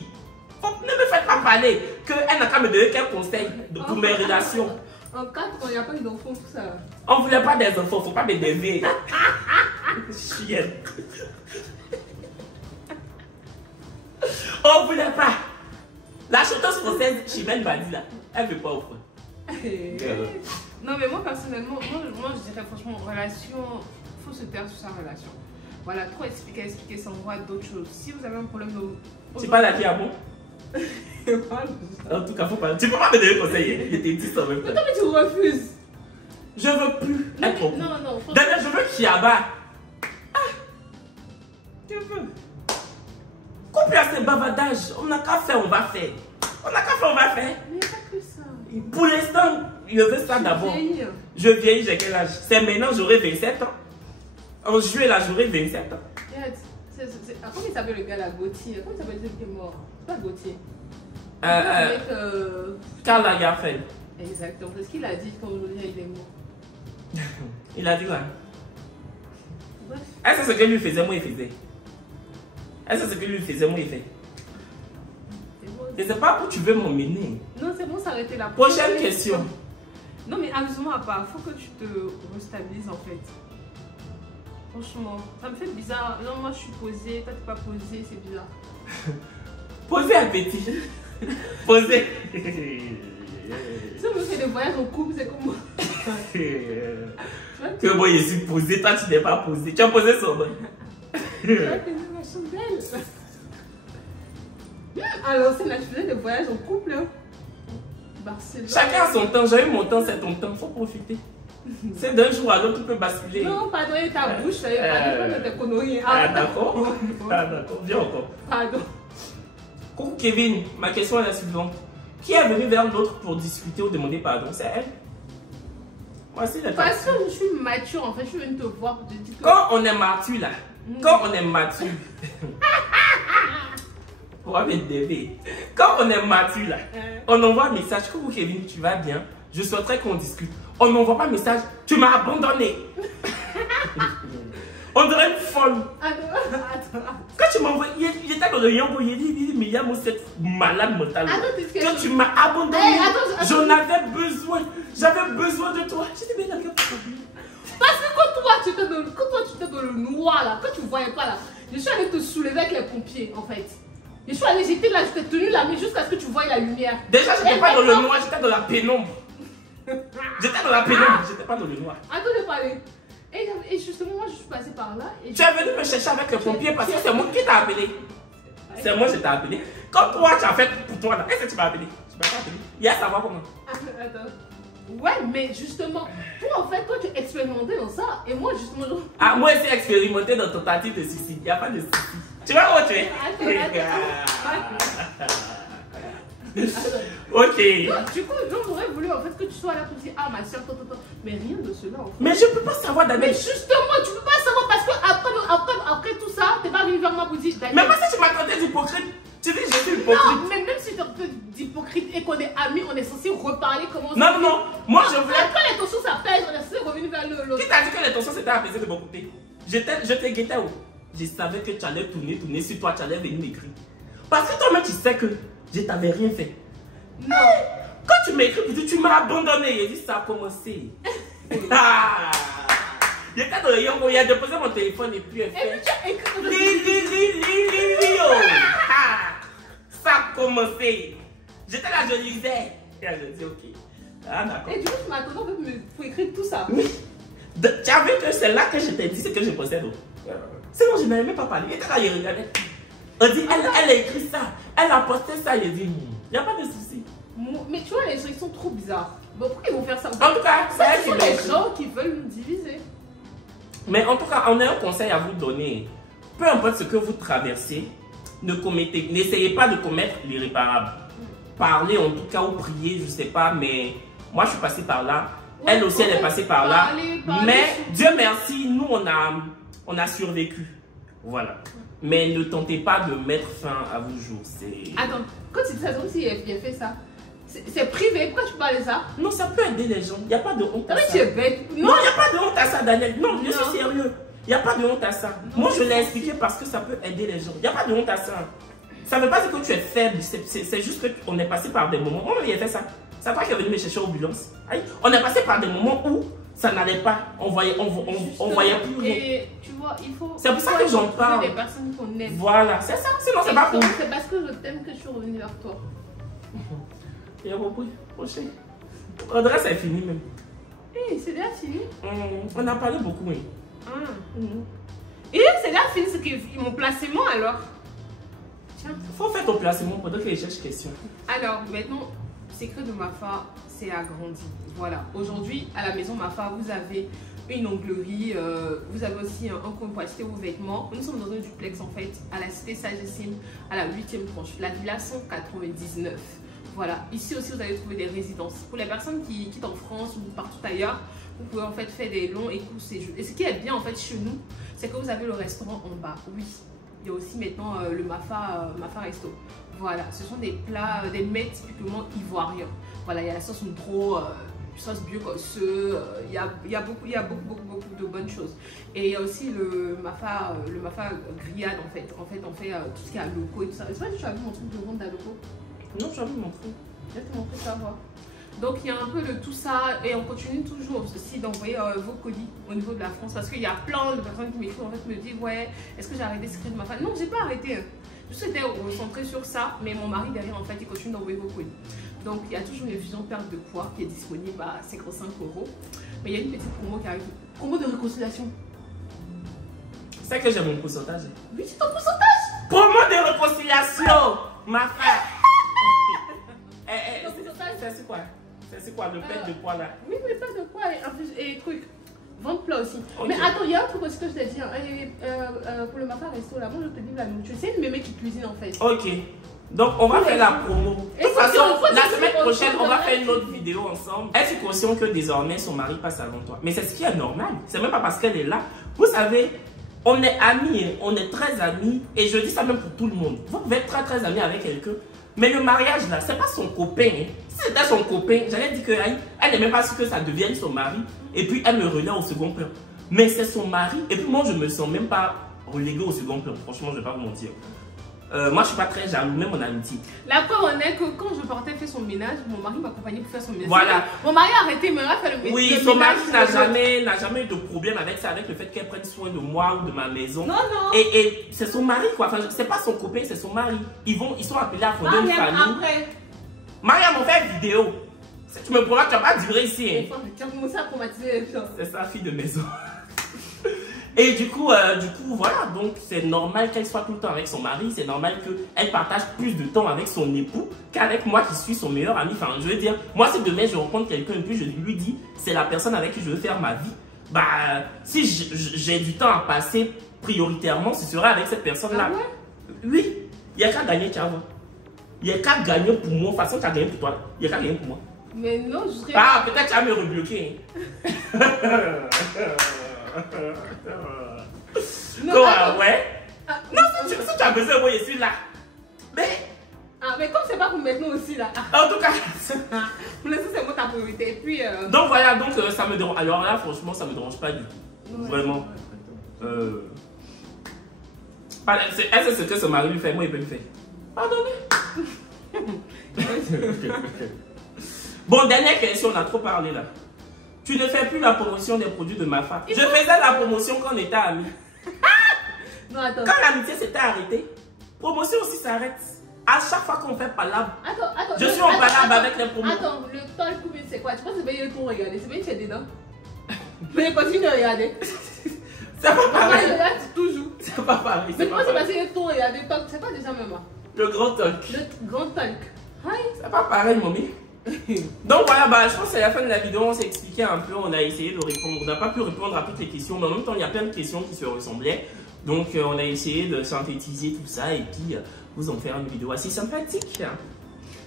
Ne me faites pas parler qu'elle n'a qu'à me donner quel conseil pour mes relations. En 4 ans, il n'y a pas eu d'enfants, tout ça. On ne voulait pas des enfants, il ne faut pas m'énerver. Chienne. On ne voulait pas. La chanteuse française Chimène Badi, là, elle ne veut pas offrir. Non, mais moi, personnellement, moi je dirais franchement, relation, il faut se taire sur sa relation. Voilà, trop expliquer, ça envoie d'autres choses. Si vous avez un problème de... Tu parles à qui, à bon? En tout cas, faut pas. Tu peux pas me donner conseil. Il était dit en même temps. Mais tu refuses. Je veux plus être au bout. Non. D'ailleurs, je veux Kiaba. Ah, tu veux. Coupe à ces bavardages. On n'a qu'à faire, on va faire. On n'a qu'à faire, on va faire. Mais pas que ça. Pour l'instant, je veux ça d'abord. Je vieillis, j'ai quel âge? C'est maintenant, j'aurai 27 ans. En juillet, là, j'aurai 27 ans. Regarde, comment il s'appelle le gars là, Gauthier? Comment il s'appelle celui qui est mort? Pas Gauthier. Avec Karl Lagerfeld. Exactement. Parce qu'il a dit quand il est mort. Il a dit quoi? Bref. Est-ce que ce que lui faisait, moi, il faisait? Est-ce que ce que lui faisait, moi, il fait? Je ne sais pas où tu veux m'emmener. Non, c'est bon, s'arrêter là. Prochaine question. Non, mais amusement à part, il faut que tu te restabilises en fait. Franchement, ça me fait bizarre. Non, moi je suis posée, toi t'es pas posée, c'est bizarre. Posez un petit. Posez. Si on me fait des voyages en couple, c'est comme moi. Que moi je suis posée, toi tu n'es pas posée. Tu as posé sur moi. Tu vas tenir ma chandelle. Alors, c'est là, je faisais des voyages en couple. Barcelone. Chacun a son temps. J'ai eu mon temps, c'est ton temps. Faut profiter. C'est d'un jour à l'autre, tu peux basculer. Non, pardon, ta bouche, pardon, tes conneries. Ah, d'accord. Ah, d'accord. Viens encore. Pardon. Coucou Kevin, ma question est la suivante. Qui est venu vers l'autre pour discuter ou demander pardon? C'est elle? Moi, c'est la parce que je suis mature, en fait, je suis venue te voir pour te dire que... Quand on est mature, là, quand on est mature... Quand on est mature, là, on envoie un message. Coucou Kevin, tu vas bien? Je souhaiterais qu'on discute. On n'envoie pas un message. Tu m'as abandonné. On dirait une folle. Attends. Quand tu m'envoies, il était dans le Yambo, il dit, mais il y a cette malade mentale. Quand tu m'as abandonné, j'en avais besoin. J'avais besoin de toi. J'étais bien d'accord pour toi. Parce que quand toi tu étais dans le noir là, quand tu ne voyais pas là, je suis allée te soulever avec les pompiers en fait. Je suis allée, j'étais là, je t'ai tenu la main jusqu'à ce que tu voyais la lumière. Déjà, j'étais pas dans le noir, j'étais dans la pénombre. J'étais dans la pénombre, j'étais pas dans le noir. Attends de parler. Et justement, moi je suis passée par là. Et tu es venu me chercher avec les pompiers parce que c'est moi qui t'ai appelé. C'est moi qui t'ai appelé. Quand toi tu as fait pour toi là, est-ce que tu m'as appelé? Tu m'as pas appelé. Il y a à savoir comment. Attends. Ouais, mais justement, toi en fait, toi tu es expérimenté dans ça. Et moi justement. Ah, moi j'ai expérimenté dans tentative de suicide. Il n'y a pas de suicide. Tu vois où tu es? Ok. Non, du coup, j'aurais voulu en fait que tu sois là pour dire ah ma soeur, mais rien de cela en fait. Mais je peux pas savoir d'abord. Mais justement, tu peux pas savoir parce que après tout ça, t'es pas venu vers moi pour dire. Mais parce que tu m'as traité d'hypocrite. Tu dis je suis hypocrite. Non, mais même si tu es d'hypocrite et qu'on est amis, on est censé reparler comment. Non, moi je voulais. Quand les tensions s'apaisent, on est censé revenir vers l'autre. Qui t'a dit que les tensions s'étaient apaisées de mon côté? Je te guettais où? Je savais que tu allais tourner sur toi, tu allais venir m'écrire. Parce que toi-même tu sais que je t'avais rien fait. Non. Quand tu m'écris, tu m'as abandonné. J'ai dit ça a commencé. J'étais dans le Yongo, il a déposé mon téléphone et puis elle fait. Ça a commencé. J'étais là, je lisais. Et je dis ok. Ah d'accord. Et du coup, tu m'attendais pour écrire tout ça. Oui. Tu as vu que c'est là que je t'ai dit ce que je possède. Sinon, je n'avais même pas parlé. Il était là, il regardait. On dit, elle a écrit ça, elle a posté ça, il dit, il n'y a pas de souci. Mais tu vois, les gens ils sont trop bizarres. Bon, pourquoi ils vont faire ça? En tout cas, c'est ce sont les gens qui veulent nous diviser. Mais en tout cas, on a un conseil à vous donner. Peu importe ce que vous traversez, n'essayez pas de commettre l'irréparable. Parlez en tout cas ou priez, je ne sais pas, mais moi je suis passée par là. Ouais, elle aussi, elle est passée par là. Mais Dieu merci, nous on a survécu. Voilà. Mais ne tentez pas de mettre fin à vos jours. Attends, quand tu dis ça, comme si il a fait ça. C'est privé, pourquoi tu parles de ça? Non, ça peut aider les gens. Il n'y a pas de honte à ça. Tu es bête. Non, il n'y a pas de honte à ça, Daniel. Non, je suis sérieux. Il n'y a pas de honte à ça. Non, moi, je l'ai expliqué parce que ça peut aider les gens. Il n'y a pas de honte à ça. Ça ne veut pas dire que tu es faible. C'est juste qu'on est passé par des moments. Moi, j'ai fait ça. C'est toi qui est venu me chercher aux ambulances. On est passé par des moments où ça n'allait pas. On voyait plus rien. Et tu vois, il faut. C'est pour ça que j'en parle. Des personnes qu'on aime. Voilà, c'est ça. Sinon, c'est pas pour. C'est parce que je t'aime que je suis revenue vers toi. Il y a beaucoup. Prochain. Audrey, c'est fini même. C'est déjà fini. On a parlé beaucoup, oui. Et c'est déjà fini, c'est qu'ils m'ont placé moi alors. Tiens. Faut faire ton placement pendant que je cherche question. Alors, maintenant, secret de Mafa, c'est agrandi. Voilà. Aujourd'hui, à la maison Mafa, vous avez une onglerie, vous avez aussi un coin pour acheter vos vêtements. Nous sommes dans un duplex en fait, à la cité Sagessime, à la 8e tranche, la villa 199. Voilà, ici aussi vous allez trouver des résidences. Pour les personnes qui quittent en France ou partout ailleurs, vous pouvez en fait faire des longs et courts séjours. Et ce qui est bien en fait chez nous, c'est que vous avez le restaurant en bas. Oui, il y a aussi maintenant le Mafa Resto. Voilà, ce sont des plats, des mets typiquement ivoiriens. Voilà, il y a la sauce Mpro, sauce bio cosseux, il y a beaucoup de bonnes choses. Et il y a aussi le Mafa grillade en fait. En fait, on fait tout ce qui est à loco et tout ça. Est-ce que tu as vu mon truc de vente à loco? Non, tu as vu mon truc. Je vais te montrer ça, voir. Donc il y a un peu de tout ça et on continue toujours aussi d'envoyer vos colis au niveau de la France parce qu'il y a plein de personnes qui m'écrivent en fait me disent ouais, est-ce que j'ai arrêté Secret de Mafa? Non, j'ai pas arrêté. Je suis concentrée sur ça, mais mon mari derrière en fait il continue d'envoyer vos colis. Donc il y a toujours une infusion perte de poids qui est disponible à 55 €. Mais il y a une petite promo qui arrive. Promo de réconciliation. C'est que j'ai mon pourcentage. Oui, c'est ton pourcentage. Promo de réconciliation, ma frère. C'est quoi? C'est quoi le perte de poids là? Oui, mais perte de poids et truc. Vente plat aussi. Okay. Mais attends, il y a un truc aussi que je t'ai dit. Pour le Mafa Resto là, moi je te dis la nourriture. C'est une mémé qui cuisine en fait. Ok. Donc on va faire la promo. De toute façon, la semaine prochaine, on va faire une autre vidéo ensemble. Es-tu conscient que désormais son mari passe avant toi? Mais c'est ce qui est normal. C'est même pas parce qu'elle est là. Vous savez, on est amis, on est très amis. Et je dis ça même pour tout le monde. Vous pouvez être très amis avec quelqu'un. Mais le mariage là, c'est pas son copain. Si c'était son copain, j'allais dire qu'elle n'est même pas sûre que ça devienne son mari. Et puis elle me relaie au second plan. Mais c'est son mari. Et puis moi je me sens même pas relégué au second plan. Franchement, je vais pas vous mentir. Moi je suis pas très jaloux, même en amitié. La preuve en est que quand je partais faire son ménage, mon mari m'accompagnait pour faire son ménage. Voilà. Mon mari a arrêté, mais il a fait le ménage. Oui, son mari n'a jamais eu de problème avec ça, avec le fait qu'elle prenne soin de moi ou de ma maison. Non, non. Et c'est son mari quoi. Enfin, c'est pas son copain, c'est son mari. Ils sont appelés à fonder une famille. Après. Mariam, on fait vidéo. Si tu me prends, tu vas pas durer ici. Hein. Tu as commencé à traumatiser les gens. C'est sa fille de maison. Et du coup, voilà, donc c'est normal qu'elle soit tout le temps avec son mari, c'est normal qu'elle partage plus de temps avec son époux qu'avec moi qui suis son meilleur ami. Enfin, je veux dire, moi si demain je rencontre quelqu'un et puis je lui dis, c'est la personne avec qui je veux faire ma vie, bah, si j'ai du temps à passer prioritairement, ce sera avec cette personne-là. Ah ouais? Oui, il n'y a qu'à gagner, tu vois. Il n'y a qu'à gagner pour moi, de toute façon, tu as gagné pour toi, il n'y a qu'à gagner pour moi. Mais non, je serais... Ah, peut-être tu vas me rebloquer. Non, ouais. Non, si tu as besoin, moi je suis là. Mais. Mais comme c'est pas pour maintenant aussi là. En tout cas. Pour l'instant, c'est moi ta priorité. Et puis. Donc voilà, donc ça me dérange. Alors là, franchement, ça me dérange pas du tout. Ouais, vraiment. Est-ce que ce que ce mari lui fait, moi il peut le faire. Pardonnez. Bon, dernière question, on a trop parlé là. Tu ne fais plus la promotion des produits de Mafa. Je faisais la promotion quand on était amis. Non, attends. Quand l'amitié s'était arrêtée, promotion aussi s'arrête. À chaque fois qu'on fait palabre, je suis en palabre avec les promos. Attends, le temps le c'est quoi? Tu penses que c'est bien ton regarder? C'est bien que tu es dedans. Mais continue de regarder. C'est pas pareil. Là, toujours. C'est pas pareil. Mais moi, c'est parce qu'il y a tour, il y a des talks. C'est pas déjà même. Le grand talk. Le grand talk. C'est pas pareil, mommy. Donc voilà, bah, je pense que c'est la fin de la vidéo. On s'est expliqué un peu, on a essayé de répondre. On n'a pas pu répondre à toutes les questions, mais en même temps, il y a plein de questions qui se ressemblaient. Donc on a essayé de synthétiser tout ça et puis vous en faire une vidéo assez sympathique.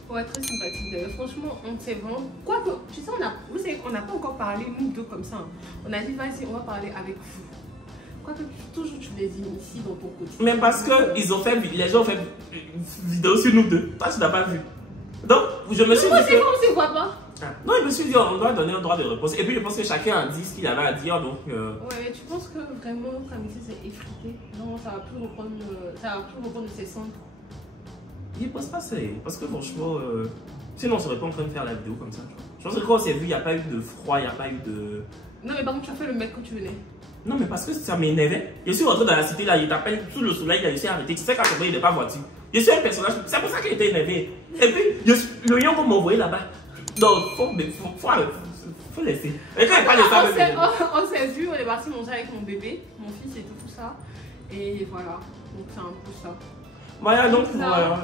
Ouais, très sympathique d'ailleurs. Franchement, on s'est vraiment. Quoique, tu sais, vous savez qu'on n'a pas encore parlé, nous deux, comme ça. On a dit, vas-y, on va parler avec vous. Quoique, toujours tu les inities dans ton côté. Mais parce que ils ont fait, les gens ont fait une vidéo sur nous deux. Toi, tu n'as pas vu. Donc, je me suis dit. Moi, c'est comme si on ne voit pas. Non, je me suis dit, on doit donner un droit de réponse. Et puis, je pense que chacun a dit ce qu'il avait à dire. Donc, Ouais, mais tu penses que vraiment, notre amitié s'est effritée? Non, ça va plus reprendre de ses cendres. il pense pas ça. Parce que franchement, sinon, on serait pas en train de faire la vidéo comme ça. Je pense que quand on s'est vu, il n'y a pas eu de froid, il n'y a pas eu de. Non, mais par contre, tu as fait le mec quand tu venais. Non, mais parce que ça m'énervait. Je suis rentré dans la cité là, il t'appelle sous le soleil, il a réussi à arrêter. Tu sais qu'à il n'est pas voiture. Je suis un personnage, c'est pour ça qu'il était énervé. Et puis, le lion qu'on m'a envoyé là-bas. Donc, faut laisser. Et quand il parle de ça, on s'est vu, on est parti manger avec mon bébé, mon fils et tout ça. Et voilà, donc c'est un peu ça. Voilà, donc voilà.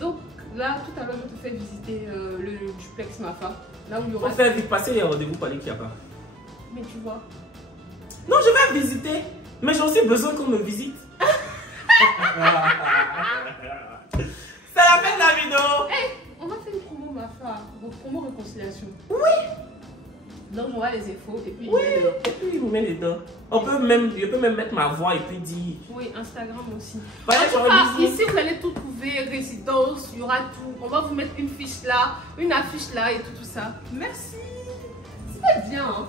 Donc là, tout à l'heure, je te fais visiter le duplex Mafa. Là où il y aura. Faut faire vite passer les rendez-vous par les qu'il n'y a pas. Mais tu vois. Non, je vais visiter. Mais j'ai aussi besoin qu'on me visite. C'est la fin de la vidéo. Hey, on va faire une promo Mafa, une promo réconciliation. Oui. Donc j'aurai les infos et puis oui. Et puis il vous met les dents. Je peux même mettre ma voix et puis dire. Oui, Instagram aussi. Voilà, ici vous allez tout trouver, résidence, il y aura tout. On va vous mettre une fiche là, une affiche là et tout ça. Merci. C'est bien. Hein?